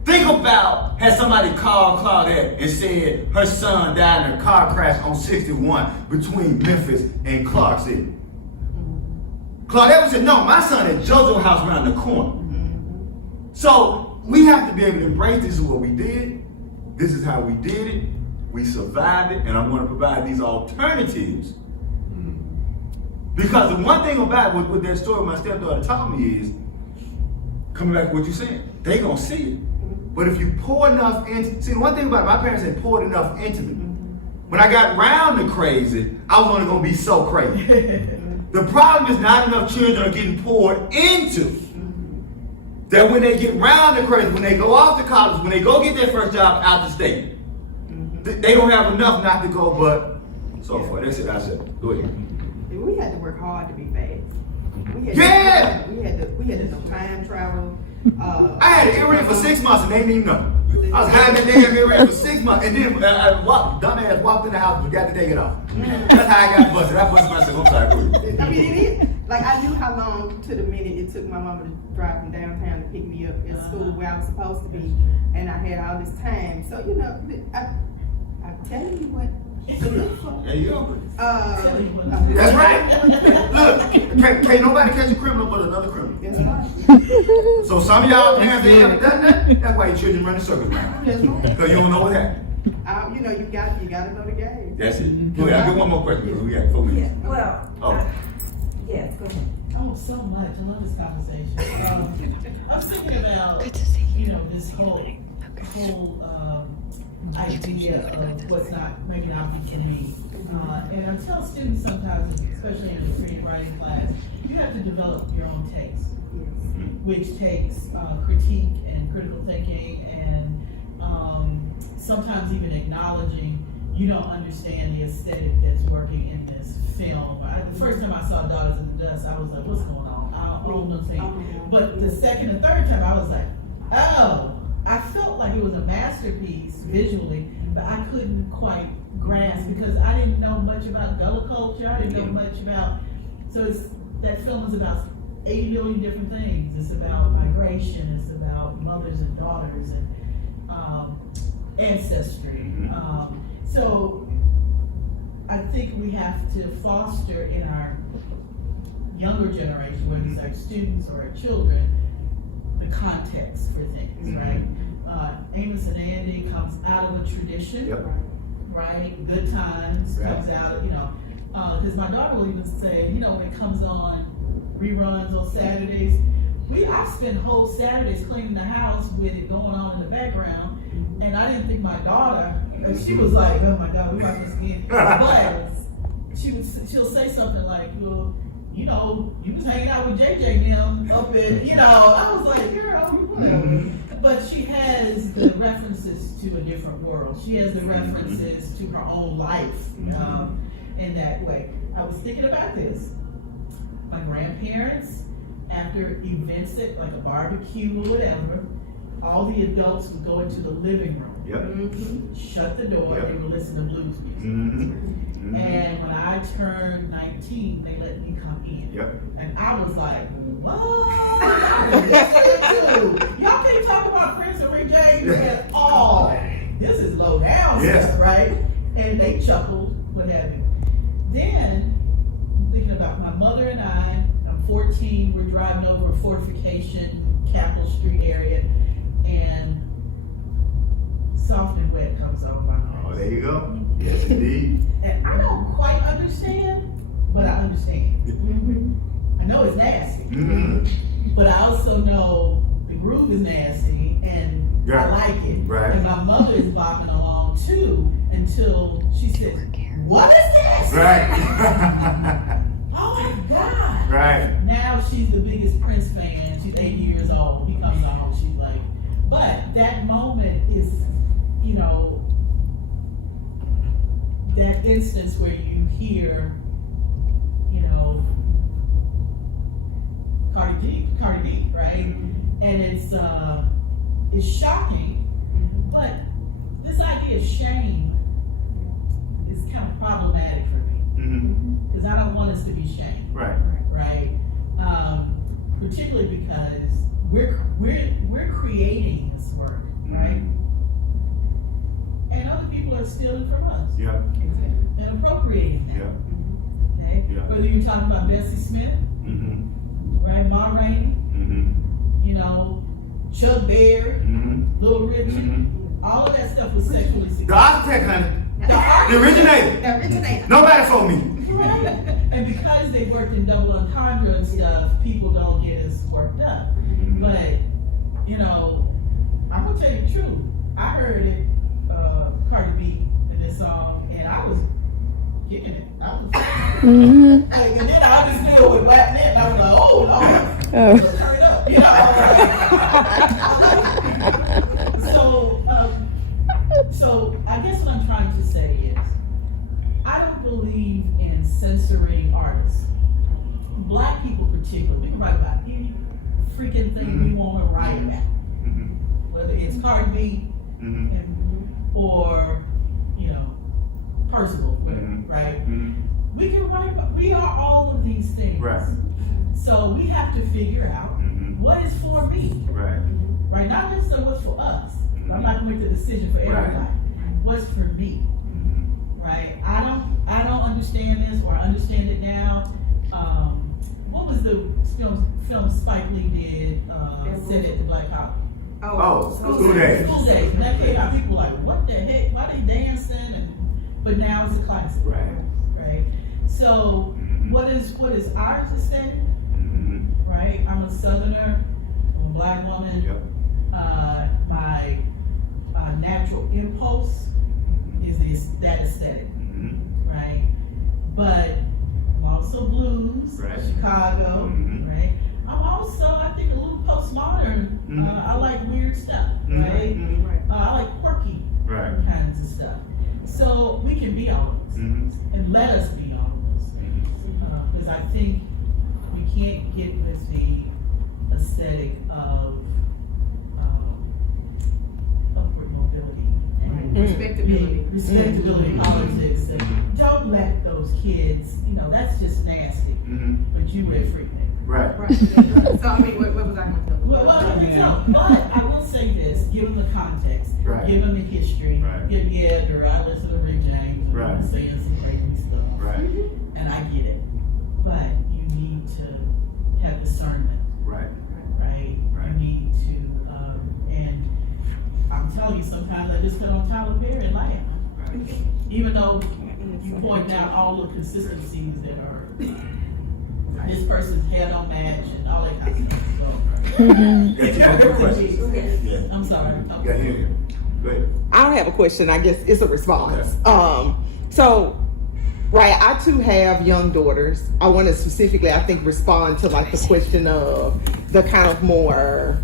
Think about had somebody called Claudette and said her son died in a car crash on 61 between Memphis and Clark City. Claudette would say, no, my son at JoJo house around the corner. So we have to be able to embrace this is what we did. This is how we did it. We survived it, and I'm going to provide these alternatives. Because the one thing about what that story my stepdaughter taught me is, coming back to what you're saying, they going to see it. But if you pour enough into, see the one thing about it, my parents had poured enough into me. When I got round to crazy, I was only going to be so crazy. The problem is not enough children are getting poured into. That when they get round to crazy, when they go off to college, when they go get their first job out the state, they don't have enough not to go, but so forth. That's it, I said. Go ahead. We had to work hard to be fast. We had to know time travel. I had an earring for 6 months and they didn't even know. I was having that damn earring for 6 months and then dumbass walked in the house and forgot to take it off. That's how I got busted. I busted myself. I'm sorry. I mean, it is. Like, I knew how long to the minute it took my mama to drive from downtown to pick me up at school where I was supposed to be. And I had all this time. So, you know, I'm telling you what. There you go. That's right. Look, can't nobody catch a criminal but another criminal. That's right. So some of y'all parents ain't ever done that. That's why your children run in circles around. That's right. Because you don't know what happened. You know, you got to know the game. That's it. Go ahead. I got one more question because we got 4 minutes. Yeah, well, yes, go ahead. Oh, so much. I love this conversation. I was thinking about, this whole idea of what's not making obvious in me. And I tell students sometimes, especially in the reading writing class, you have to develop your own taste, which takes critique and critical thinking and sometimes even acknowledging you don't understand the aesthetic that's working in this film. The first time I saw Daughters of the Dust, I was like, what's going on? I don't understand. But the second and third time, I was like, oh, I felt like it was a masterpiece visually, but I couldn't quite grasp because I didn't know much about Gullah culture. I didn't know much about, that film is about 80 million different things. It's about migration, it's about mothers and daughters and ancestry. So I think we have to foster in our younger generation, whether it's our students or our children, the context for things, right? Amos and Andy comes out of a tradition, right? Good Times comes out, because my daughter will even say, when it comes on reruns on Saturdays, I spend whole Saturdays cleaning the house with it going on in the background, and I didn't think my daughter, she was like, oh my God, we watch this again. But she'll say something like, well, you was hanging out with JJ now up in, I was like, girl, whatever. But she has the references to a different world. She has the references to her own life in that way. I was thinking about this. My grandparents, after events like a barbecue or whatever, all the adults would go into the living room, shut the door, they would listen to blues music. And when I turned 19, they let me come in. And I was like, what? Y'all can't talk about Prince and Rick James at all. This is low down stuff, right? And they chuckled, what have you. Then, thinking about my mother and I'm 14, we're driving over a fortification, Capitol Street area, and Soft and Wet comes over my nose. Oh, there you go. Yes, indeed. And I don't quite understand, but I understand. I know it's nasty, but I also know the groove is nasty, and I like it. Right. And my mother is bopping along too until she says, "What is this?" Right. Oh my God. Right. Now she's the biggest Prince fan. She's 80 years old. He comes home, she's like, But that moment is, you know, that instance where you hear, you know, Cardi B, right? And it's shocking, but this idea of shame is kind of problematic for me, because I don't want us to be shamed, Right. right? Particularly because we're creating this work, right? And other people are stealing from us Yeah. and appropriating Yeah. that. Okay? Yeah. Whether you're talking about Bessie Smith, right, Ma Rainey, you know, Chuck Berry, Little Richard, all of that stuff was sexually The suggestive. architect, honey. The originator. The originator. Nobody told me. Right. And because they worked in double entendre and stuff, people don't get as worked up. But, you know, I'm gonna tell you the truth. I heard it, Cardi B in this song, and I was getting it. I was Mhm. like, and then I just deal with black men, and I was like, oh Lord, Oh. turn it up, you know. So I guess what I'm trying to say is, I don't believe in censoring artists. Black people particularly, we can write about any freaking thing we want to write about. Whether it's Cardi B or, you know, Percival, whatever, right? We can write about, we are all of these things. Right. So we have to figure out what is for me, Right. right? Not necessarily what's for us. I'm not gonna make the decision for everybody. Right. What's for me, right? I don't understand this, or I understand it now. What was the film Spike Lee did, set at the Black Hawk? Oh, School Days. School Days. And that came out, people were like, what the heck? Why they dancing? But now it's a classic. Right. Right? So what is ours aesthetic? Right? I'm a Southerner, I'm a Black woman. Yep. My natural impulse is that aesthetic, right? But I'm also blues, Right. Chicago, right? I'm also, I think, a little postmodern. I like weird stuff, right? I like quirky Right. kinds of stuff. So we can be all of those things, and let us be all of those things. Because I think we can't get with the aesthetic of upward mobility. Respectability. Respectability politics. And don't let those kids, you know, that's just nasty. But you wear freak nigga. Right. Right. So I mean, what was I going to tell you? Well, but I will say this, give them the context, Right. give them the history. Right. Yeah, girl, I listen to Rick James, Right. I'm saying some crazy stuff. Right. And I get it. But you need to have discernment, Right. right? Right. You need to, and I'm telling you, sometimes I just put on Tyler Perry and laugh. Right. Even though you point out all the consistencies that are, this person's hair don't match and all that kind of stuff. So, You got two more questions. Yeah. I'm sorry. You got here. Go ahead. I don't have a question. I guess it's a response. So, right, I too have young daughters. I want to specifically, I think, respond to like the question of the kind of more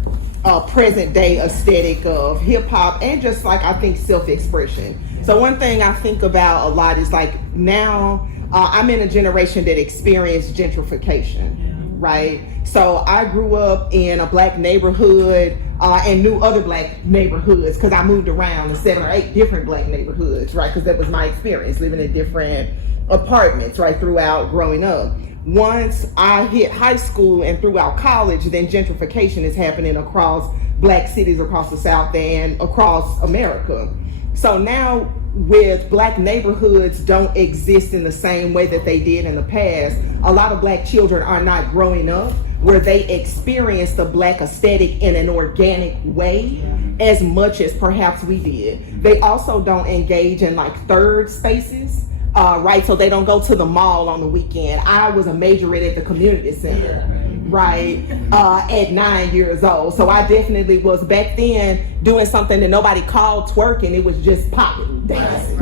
present day aesthetic of hip hop and just like I think self-expression. So one thing I think about a lot is like now I'm in a generation that experienced gentrification. Right? So I grew up in a black neighborhood and knew other black neighborhoods because I moved around in 7 or 8 different black neighborhoods, right? Because that was my experience, living in different apartments, right, throughout growing up. Once I hit high school and throughout college, then gentrification is happening across black cities across the South and across America. So now with black neighborhoods don't exist in the same way that they did in the past, a lot of black children are not growing up where they experience the black aesthetic in an organic way as much as perhaps we did. They also don't engage in like third spaces, right? So they don't go to the mall on the weekend. I was a majorette at the community center, right, at 9 years old. So I definitely was back then doing something that nobody called twerking. It was just popping, dancing,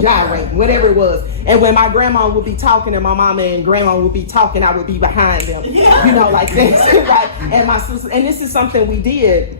gyrating, whatever it was. And when my grandma would be talking and my mama and grandma would be talking, I would be behind them, you know, like this. Right? And my sister, and this is something we did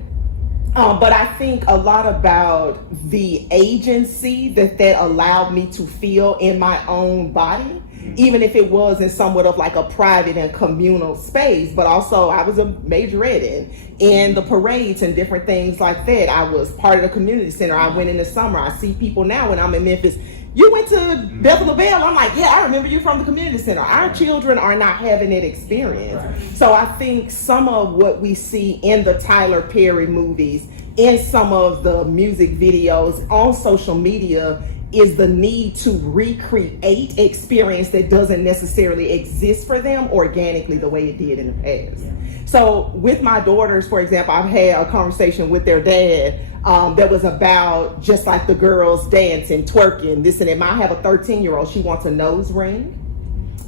But I think a lot about the agency that allowed me to feel in my own body, even if it was in somewhat of like a private and communal space. But also I was a majorette in the parades and different things like that. I was part of the community center. I went in the summer. I see people now when I'm in Memphis. You went to Bethel LaBelle. I'm like, yeah, I remember you from the community center. Our children are not having that experience. So I think some of what we see in the Tyler Perry movies, in some of the music videos, on social media, is the need to recreate experience that doesn't necessarily exist for them organically the way it did in the past. So with my daughters, for example, I've had a conversation with their dad that was about just like the girls dancing, twerking, this and that. I have a 13-year-old, she wants a nose ring.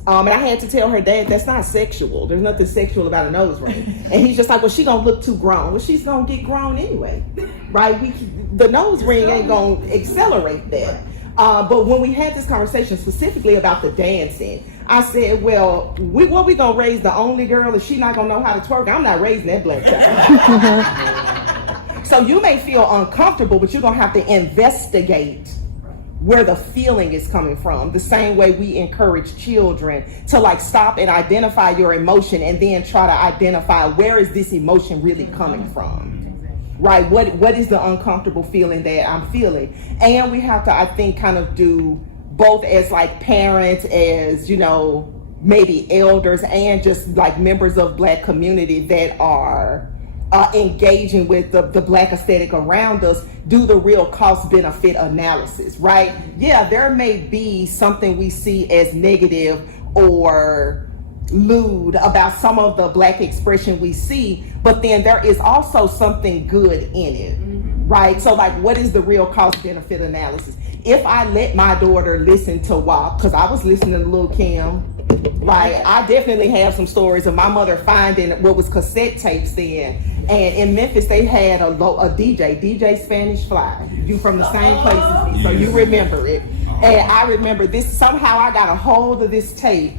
And I had to tell her, Dad, that's not sexual. There's nothing sexual about a nose ring. And he's just like, well, she gonna look too grown. Well, she's gonna get grown anyway, right? The nose ring ain't gonna accelerate that. But when we had this conversation specifically about the dancing, I said, well, what we gonna raise the only girl? If she not gonna know how to twerk, I'm not raising that black child. So you may feel uncomfortable, but you're gonna have to investigate where the feeling is coming from. The same way we encourage children to like stop and identify your emotion and then try to identify where is this emotion really coming from. Right? What is the uncomfortable feeling that I'm feeling? And we have to, I think, kind of do both as like parents, as, you know, maybe elders, and just like members of Black community that are engaging with the Black aesthetic around us, do the real cost benefit analysis, right? Yeah, there may be something we see as negative or lewd about some of the Black expression we see, but then there is also something good in it, right? So like, what is the real cost benefit analysis? If I let my daughter listen to WAP, because I was listening to Lil' Kim, right? I definitely have some stories of my mother finding what was cassette tapes then. And in Memphis, they had a DJ Spanish Fly. You from the same place as me, so you remember it. And I remember this, somehow I got a hold of this tape,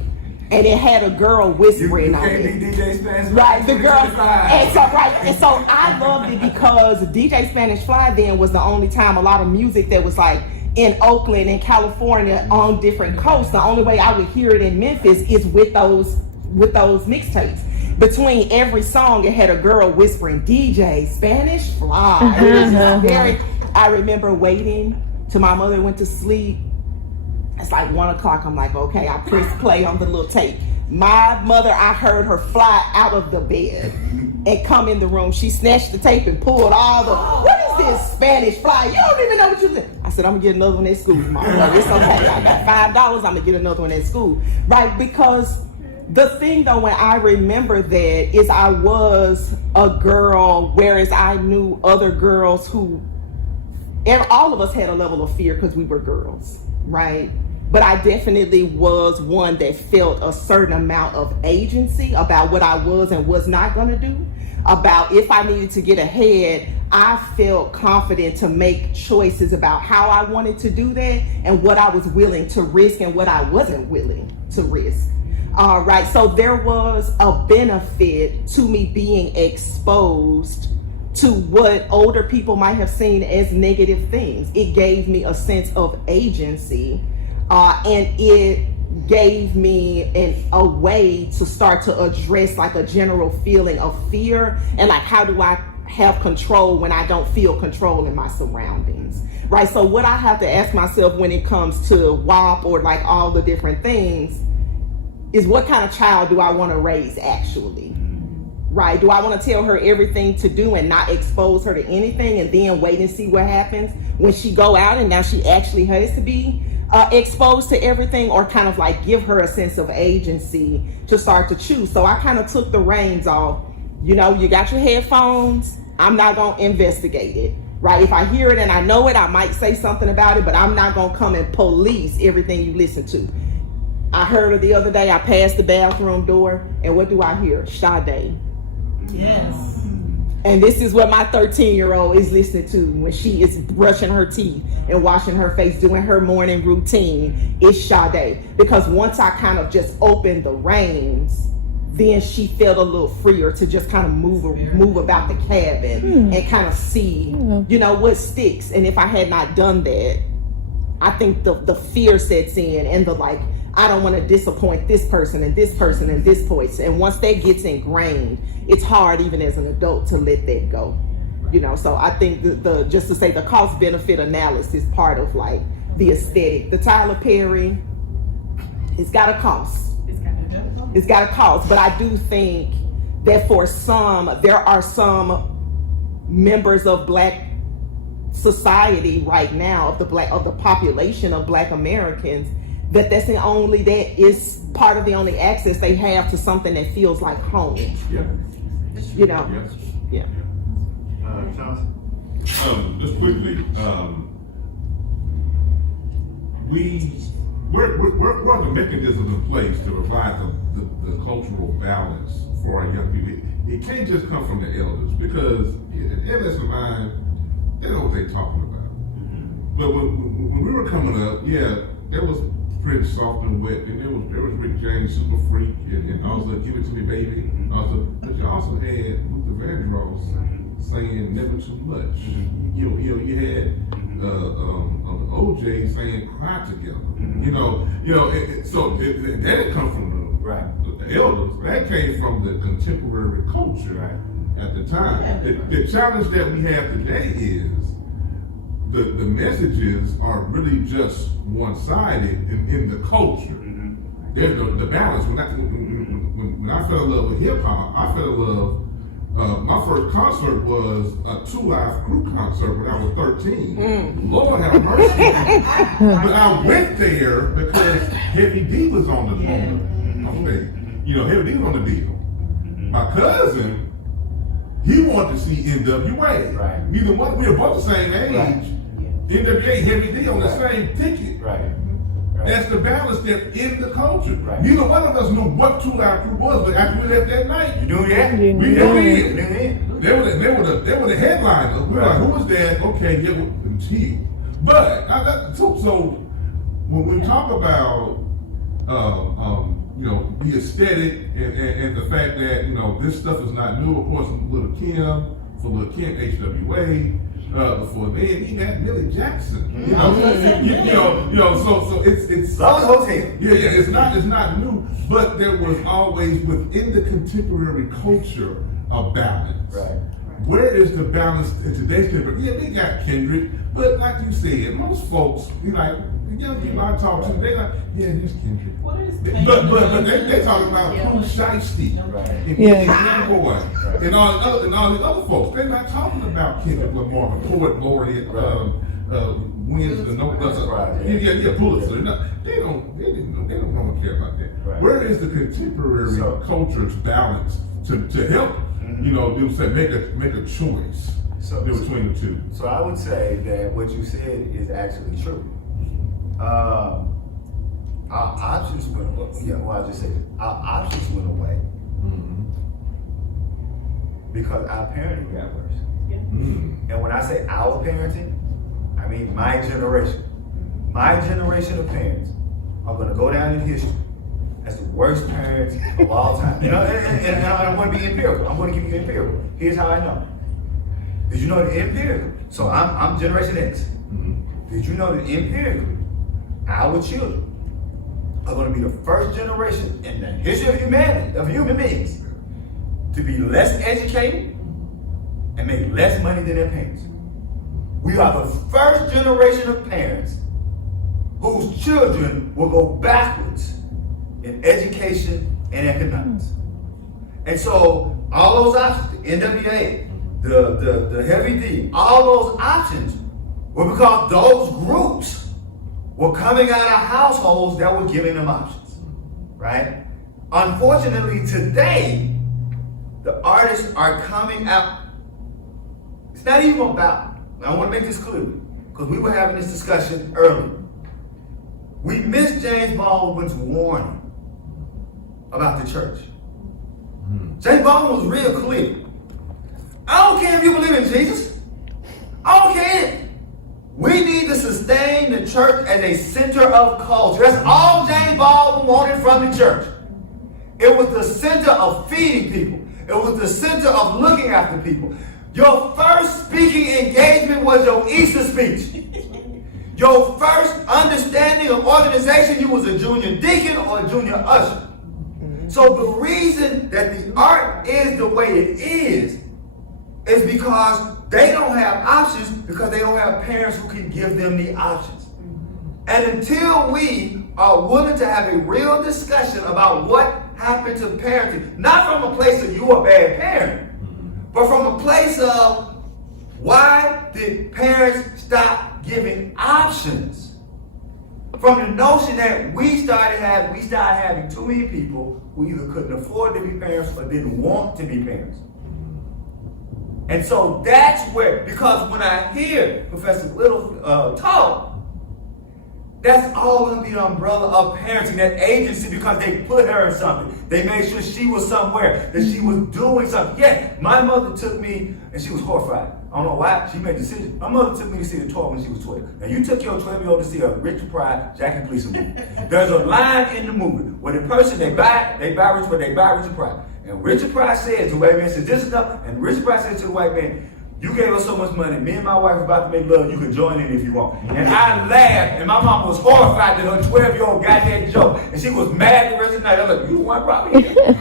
and it had a girl whispering on it. DJ Spanish Fly. Right, the girl. And so I loved it because DJ Spanish Fly then was the only time a lot of music that was like in Oakland and California on different coasts. The only way I would hear it in Memphis is with those mixtapes. Between every song, it had a girl whispering, DJ Spanish Fly. It was just very, I remember waiting till my mother went to sleep. It's like 1 o'clock. I'm like, okay, I pressed play on the little tape. My mother, I heard her fly out of the bed and come in the room. She snatched the tape and pulled all the, what is this Spanish Fly? You don't even know what you're doing. I said, I'm gonna get another one at school, Mom. It's okay. I got $5. I'm gonna get another one at school. Right? Because the thing though, when I remember that, is I was a girl, whereas I knew other girls who, and all of us had a level of fear because we were girls, right? But I definitely was one that felt a certain amount of agency about what I was and was not gonna do. About if I needed to get ahead, I felt confident to make choices about how I wanted to do that and what I was willing to risk and what I wasn't willing to risk. Right, so there was a benefit to me being exposed to what older people might have seen as negative things. It gave me a sense of agency, and it gave me a way to start to address like a general feeling of fear and like, how do I have control when I don't feel control in my surroundings, right? So what I have to ask myself when it comes to WAP or like all the different things is, what kind of child do I want to raise actually? Right? Do I want to tell her everything to do and not expose her to anything and then wait and see what happens when she go out and now she actually has to be exposed to everything, or kind of like give her a sense of agency to start to choose? So I kind of took the reins off. You know, you got your headphones. I'm not going to investigate it. Right? If I hear it and I know it, I might say something about it, but I'm not going to come and police everything you listen to. I heard her the other day, I passed the bathroom door, and what do I hear? Sade. Yes. And this is what my 13-year-old is listening to when she is brushing her teeth and washing her face, doing her morning routine. It's Sade. Because once I kind of just opened the reins, then she felt a little freer to just kind of move about the cabin and kind of see, you know, what sticks. And if I had not done that, I think the fear sets in, and the like, I don't want to disappoint this person and this person and this person. And once that gets ingrained, it's hard even as an adult to let that go. You know, so I think the just to say the cost benefit analysis part of like the aesthetic, the Tyler Perry, it's got a cost. It's got a cost, but I do think that for some, there are some members of Black society right now, of the population of Black Americans, that is part of the only access they have to something that feels like home. Yeah. You know. Yeah. Johnson? Just quickly, we're the mechanisms in place to provide the cultural balance for our young people. It can't just come from the elders, because the elders of mine, they know what they're talking about. But when we were coming up, there was pretty soft and wet, and there was Rick James, Super Freak, and also Give It To Me Baby. But you also had Luther Vandross saying Never Too Much. You had OJ saying Cry Together. So that didn't come from the elders. That came from the contemporary culture at the time. The challenge that we have today is the messages are really just one-sided in the culture. There's the balance. When I fell in love with hip hop, I fell in love. My first concert was a 2 Live Crew concert when I was 13. Lord have mercy. But I went there because Heavy D was on the stage. Heavy D was on the deal. My cousin, he wanted to see NWA. Right. Neither one, we were both the same age. Right. NWA, Heavy D on the same ticket. Right. That's the balance that's in the culture. Right. Neither one of us knew what 2 Live Crew was, but after we left that night, you knew that? We knew. They were the headliners. We were like, who was that? Okay, yeah, until. But so when we talk about the aesthetic and the fact that this stuff is not new. Of course, for Lil' Kim, HWA. Before then, he had Millie Jackson. So it's Love Hotel. It's not new, but there was always within the contemporary culture a balance. Right. Where is the balance in today's contemporary? Yeah, we got Kendrick, but like you said, most folks, the young people I talk to, they like, this Kendrick. What is but they talking about Pooh Shiesty and Young Boy and all these other folks. They're not talking about Kendrick Lamar, the poet laureate, wins the Pulitzer. No, they don't know and care about that. Right. Where is the contemporary culture's balance to help them say make a choice between the two? So I would say that what you said is actually true. Our options went away. I'll just say this. Our options went away because our parenting got worse. Yeah. And when I say our parenting, I mean my generation. My generation of parents are going to go down in history as the worst parents of all time. And I'm going to be empirical. I'm going to give you empirical. Here's how I know. Did you know that empirical? So I'm Generation X. Did you know that empirically, our children are going to be the first generation in the history of humanity, of human beings, to be less educated and make less money than their parents? We are the first generation of parents whose children will go backwards in education and economics. And so all those options, the NWA, the Heavy D, all those options were because those groups were coming out of households that were giving them options, right? Unfortunately, today, the artists are coming out. It's not even about, I want to make this clear, because we were having this discussion earlier. We missed James Baldwin's warning about the church. James Baldwin was real clear. I don't care if you believe in Jesus. I don't care. We need to sustain the church as a center of culture. That's all James Baldwin wanted from the church. It was the center of feeding people. It was the center of looking after people. Your first speaking engagement was your Easter speech. Your first understanding of organization, you was a junior deacon or a junior usher. So the reason that the art is the way it is because they don't have options, because they don't have parents who can give them the options. And until we are willing to have a real discussion about what happened to parenting, not from a place of you a bad parent, but from a place of why did parents stop giving options? From the notion that we started having too many people who either couldn't afford to be parents or didn't want to be parents. And so that's where, because when I hear Professor Little talk, that's all under the umbrella of parenting, that agency, because they put her in something. They made sure she was somewhere, that she was doing something. Yeah, my mother took me, and she was horrified. I don't know why, she made a decision. My mother took me to see the 12 when she was 12. Now you took your 12-year-old to see a Richard Pryor, Jackie Gleason movie. There's a line in the movie where the person, they buy Richard Pryor. And Richard Pryor says, the white man says, this is enough. And Richard Pryor says to the white man, you gave us so much money, me and my wife are about to make love, you can join in if you want. And I laughed, and my mom was horrified that her 12-year-old got that joke. And she was mad the rest of the night. I was like, you want probably here.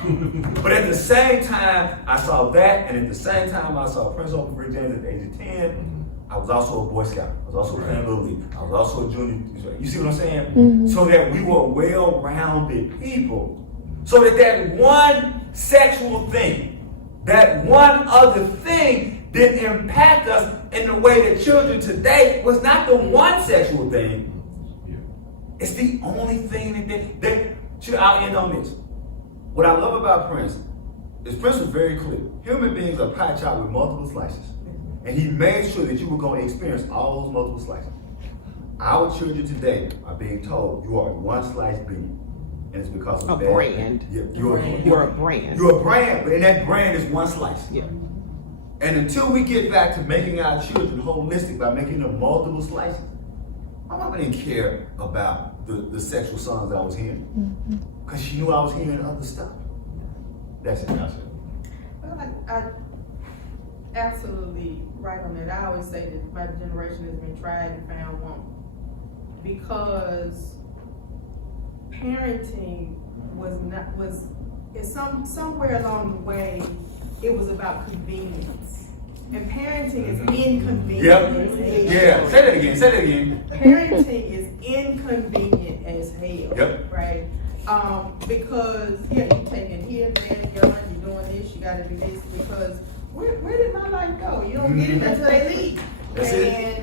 But at the same time, I saw that, and at the same time, I saw Prince Open James at the age of 10. I was also a Boy Scout. I was also playing Little League. I was also a junior. You see what I'm saying? Mm-hmm. So that we were well-rounded people. So that one sexual thing, that one other thing didn't impact us in the way that children today was not the one sexual thing. It's the only thing that I'll end on this. What I love about Prince is Prince was very clear. Human beings are pie chart with multiple slices. And he made sure that you were going to experience all those multiple slices. Our children today are being told you are one slice being. And it's because of a brand. Yeah, you're a brand. You're a brand, and that brand is one slice. Yeah. And until we get back to making our children holistic by making them multiple slices, my mama didn't care about the sexual songs I was hearing. Because she knew I was hearing other stuff. That's it. Well, I absolutely right on that. I always say that my generation has been tried and found wrong. Because parenting somewhere along the way, it was about convenience. And parenting is inconvenient. Yep. Yeah, say that again. Parenting is inconvenient as hell. Yep. Right? Because, you're taking here, there, you're doing this, you gotta do this, because where did my life go? You don't get it until they leave. That's it.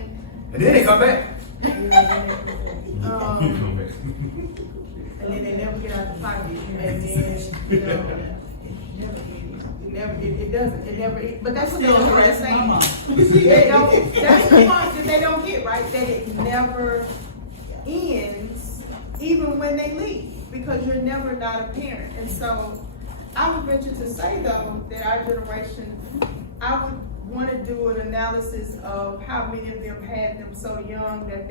And then they come back. And then they never get out the pocket. And then, it doesn't. But that's what they don't understand. That's the point that they don't get, right? That it never ends, even when they leave, because you're never not a parent. And so, I would venture to say, though, that our generation, I would want to do an analysis of how many of them had them so young that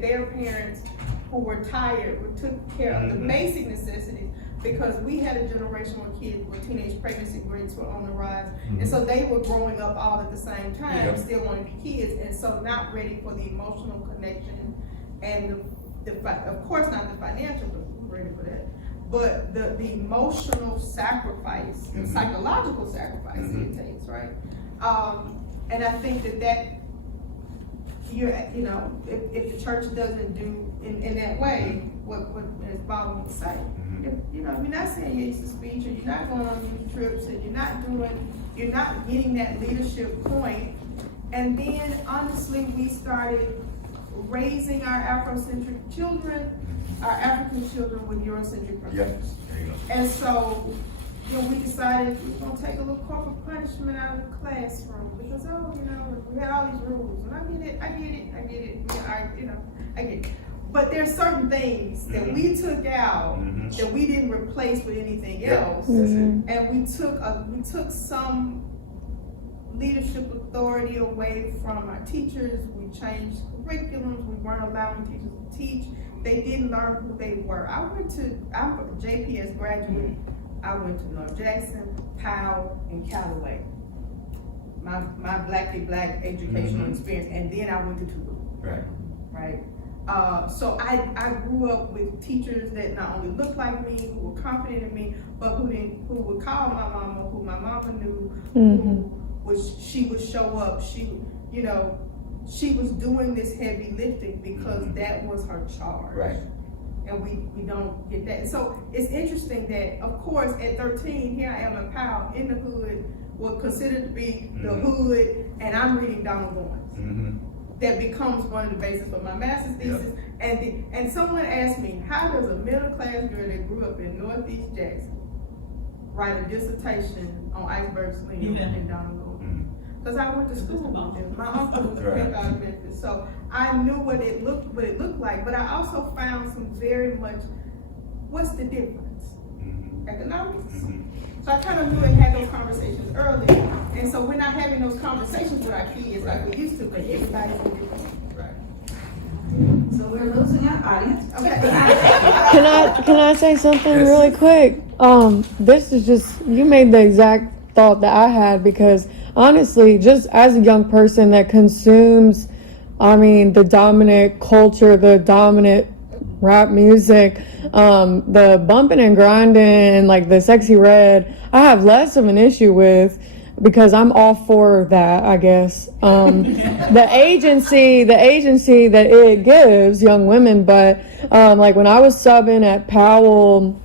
their parents who were tired took care of the basic necessities, because we had a generation where kids with teenage pregnancy rates were on the rise, and so they were growing up all at the same time, still wanting to be kids, and so not ready for the emotional connection and of course not the financial, but ready for that, but the emotional sacrifice and psychological sacrifice it takes, right? And I think that if the church doesn't do in that way what as Bob would say, if you're not saying your Easter speech, and you're not going on youth trips, and you're not getting that leadership point, and then honestly we started raising our Afrocentric children, our African children with Eurocentric principles. And so we decided we're going to take a little corporal punishment out of the classroom because, we had all these rules. And I get it. I get it. But there's certain things that we took out that we didn't replace with anything else. And we took some leadership authority away from our teachers. We changed curriculums. We weren't allowing teachers to teach. They didn't learn who they were. I'm a JPS graduate I went to North Jackson, Powell, and Callaway. My black educational experience, and then I went to Toulouse. Right. Right? So I grew up with teachers that not only looked like me, who were confident in me, but who would call my mama, who my mama knew, she would show up. She was doing this heavy lifting because that was her charge. Right. And we don't get that. And so it's interesting that, of course, at 13, here I am in Powell, in the hood, what considered to be the hood, and I'm reading Donald Goines. That becomes one of the bases for my master's thesis. And someone asked me, how does a middle class girl that grew up in Northeast Jackson write a dissertation on Iceberg Slim and Donald Goines? Because I went to school with them. My uncle was a big out of Memphis, so I knew what it looked like. But I also found some very much, what's the difference? Economics. So I kind of knew and had those conversations early. And so we're not having those conversations with our kids like we used to, but everybody's in different. Right. So we're losing our audience. Okay. Can I say something really quick? This is just, you made the exact thought that I had, because honestly, just as a young person that consumes, the dominant culture, the dominant rap music, the bumping and grinding, like the sexy red, I have less of an issue with, because I'm all for that, I guess. The agency that it gives young women, but like when I was subbing at Powell,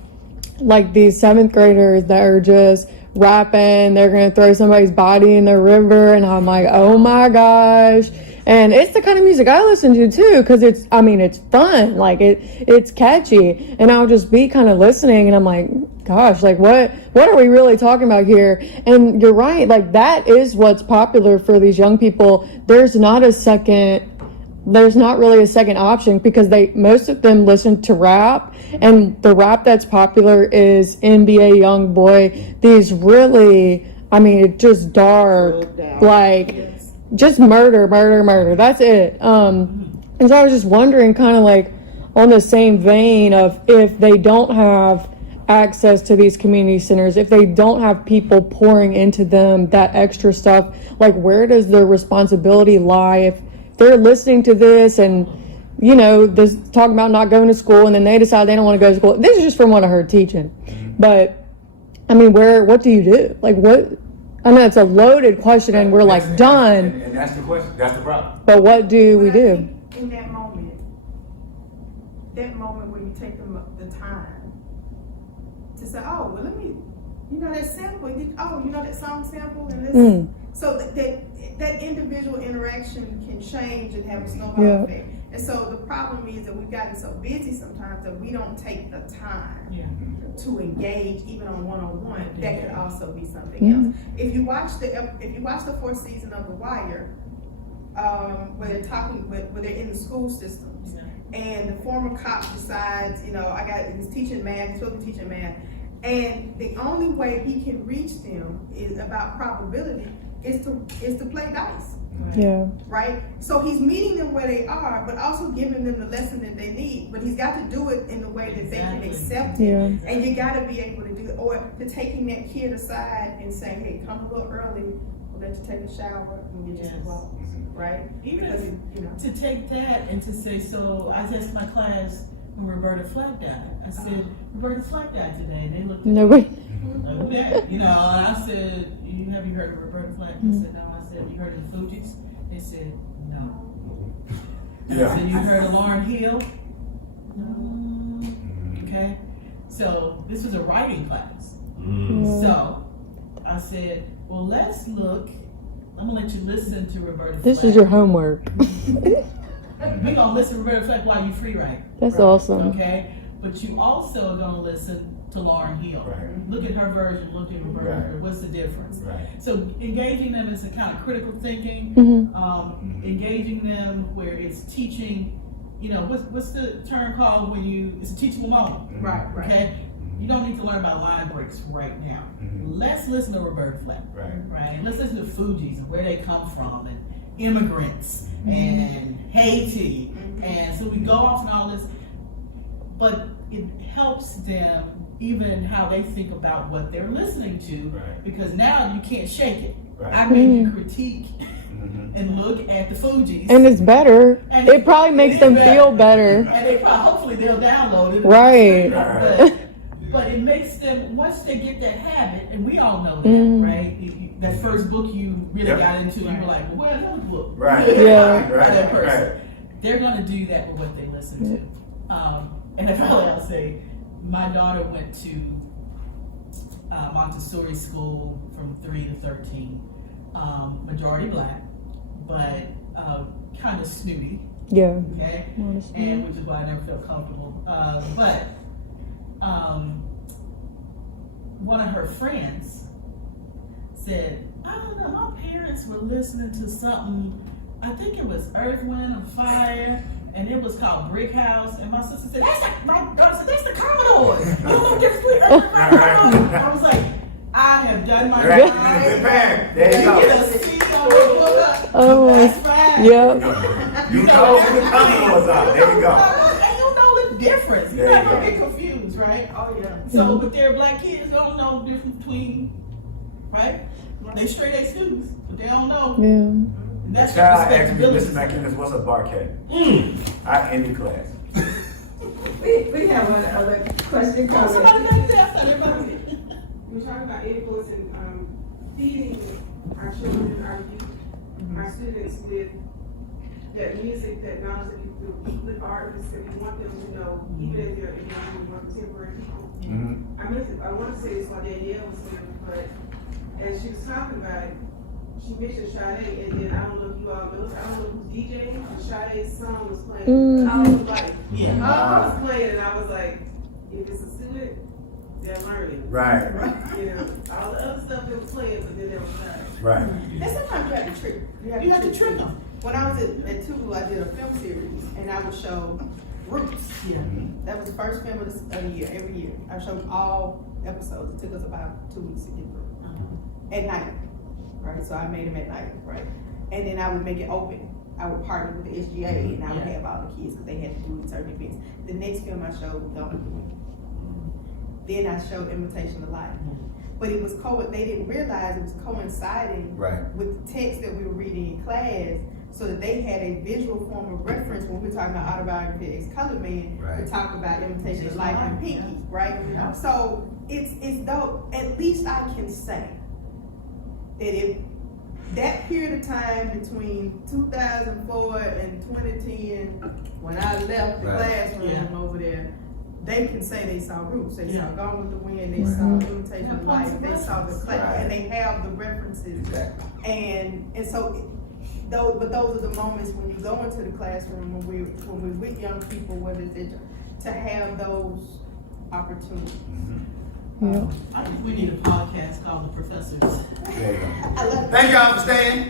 like these 7th graders that are just rapping, they're gonna throw somebody's body in the river, and I'm like, oh my gosh. And it's the kind of music I listen to too, because it's fun, like it's catchy, and I'll just be kind of listening, and I'm like, gosh, like what are we really talking about here? And you're right, like that is what's popular for these young people. There's not really a second option, because most of them listen to rap, and the rap that's popular is NBA YoungBoy, these really, it's just dark, like just murder, that's it. And so I was just wondering, kind of like on the same vein of, if they don't have access to these community centers, if they don't have people pouring into them that extra stuff, like where does their responsibility lie if they're listening to this and this talking about not going to school, and then they decide they don't want to go to school? This is just from what I heard teaching, but what do you do? Like what? I know it's a loaded question, and we're like done. And that's the question. That's the problem. But what do we do? In that moment where you take the time to say, oh, well, let me, that sample, that song sample, and this. So that individual interaction can change and have a snowball effect. And so the problem is that we've gotten so busy sometimes that we don't take the time to engage, even on one-on-one. That could also be something else. If you watch the 4th season of The Wire, where they're in the school systems, and the former cop decides, he's teaching math, he's supposed to be teaching math, and the only way he can reach them is about probability is to play dice. Right? So he's meeting them where they are, but also giving them the lesson that they need. But he's got to do it in the way that they can accept it. And you got to be able to do it. Or to taking that kid aside and saying, hey, come a little early, we'll let you take a shower and get you some clothes. Right? Even to take that and to say, so I asked my class when Roberta Flack died. I said, Roberta Flack died today. And they looked at Nobody. me. And I said, have you heard of Roberta Flack? I said, no. I said, you heard of the Fugees? They said, no. I said, you heard of Lauryn Hill? No. Okay. So this was a writing class. So I said, well, let's look. I'm gonna let you listen to Roberta Flack. This is your homework. We're gonna listen to Roberta Flack while you free write. That's awesome. Okay. But you also are gonna listen to Lauryn Hill. Right. Look at her version, look at Roberta. Right. What's the difference? Right. So engaging them is a kind of critical thinking, engaging them where it's teaching, what's the term called when it's a teachable moment? Right. Okay? You don't need to learn about line breaks right now. Let's listen to Roberta Flack. Right. And let's listen to Fugees and where they come from, and immigrants and Haiti. And so we go off and all this, but it helps them even how they think about what they're listening to, Right. because now you can't shake it. Right. I made you critique Mhm. and look at the Fugees. And it's better. And It probably makes is them better. feel better. And they hopefully they'll download it. Right. But it makes them, once they get that habit, and we all know that, Mm. right? That first book you really Yep. got into, you were like, well, where's another book? Right. Yeah. By that Right. person. Right. They're gonna do that with what they listen to. And if I'll say, my daughter went to Montessori school from 3 to 13, majority black, but kind of snooty, Yeah. okay? And which is why I never felt comfortable. But one of her friends said, I don't know, my parents were listening to something, I think it was Earth, Wind, and Fire, and it was called Brick House. And my sister said, my daughter said, that's the Commodores. You don't know the difference between Earth, Wind, and Fire. I was like, I have done my Right. time. Good man. There you You go. get a seat on the book. Oh, That's fine. Yep. You know who the Commodores are. There you go. And you know the difference. You're There not you gonna go. get confused, right? Oh, yeah. So, but they're black kids, they don't know the difference between, right? They straight A students, but they don't know. Yeah. And that's Child asked me, respectability. Mr. McInnes, what's a barcade? I ended class. We have another question Oh, somebody coming. got that, I thought everybody was- We're talking about influencing, feeding our children, our youth, our students with that music, that knowledge that we feel, the artists that we want them to know, even if they're more contemporary people. Mhm. I want to say this while Danielle was there, but as she was talking about it, she mentioned Sade, and then I don't know if you all know, I don't know who's DJing, but Sade's song was playing all of life. Yeah. I was playing, and I was like, if it's a student, they're learning. Right. You know, all the other stuff they were playing, but then there was not. Right. And sometimes you have to trick. You have to trick them. When I was at Tulu, I did a film series, and I would show Roots. Yeah. That was the first film of the year, every year. I showed all episodes. It took us about 2 weeks to get through. At night, right? So I made them at night, right? And then I would make it open. I would partner with the SGA, and I would have all the kids because they had to do certain events. The next film I showed was Don't Look at Me. Then I showed Imitation of Life. But it was they didn't realize it was coinciding Right. with the text that we were reading in class, so that they had a visual form of reference when we were talking about autobiography of Ex-Colored Man. Right. We talk about Imitation of Life and Pinky, right? Yeah. So it's though, at least I can say that if that period of time between 2004 and 2010, when I left the Right. classroom Yeah. over there, they can say they saw Roots, they Yeah. saw Gone with the Wind, they Right. saw Imitation Yeah, of Life, they saw the class, Right. and they have the references. Exactly. And so, but those are the moments when you go into the classroom, when we're with young people, whether it's to have those opportunities. Yeah. I think we need a podcast called The Professors. There you go. I love Thank y'all for staying.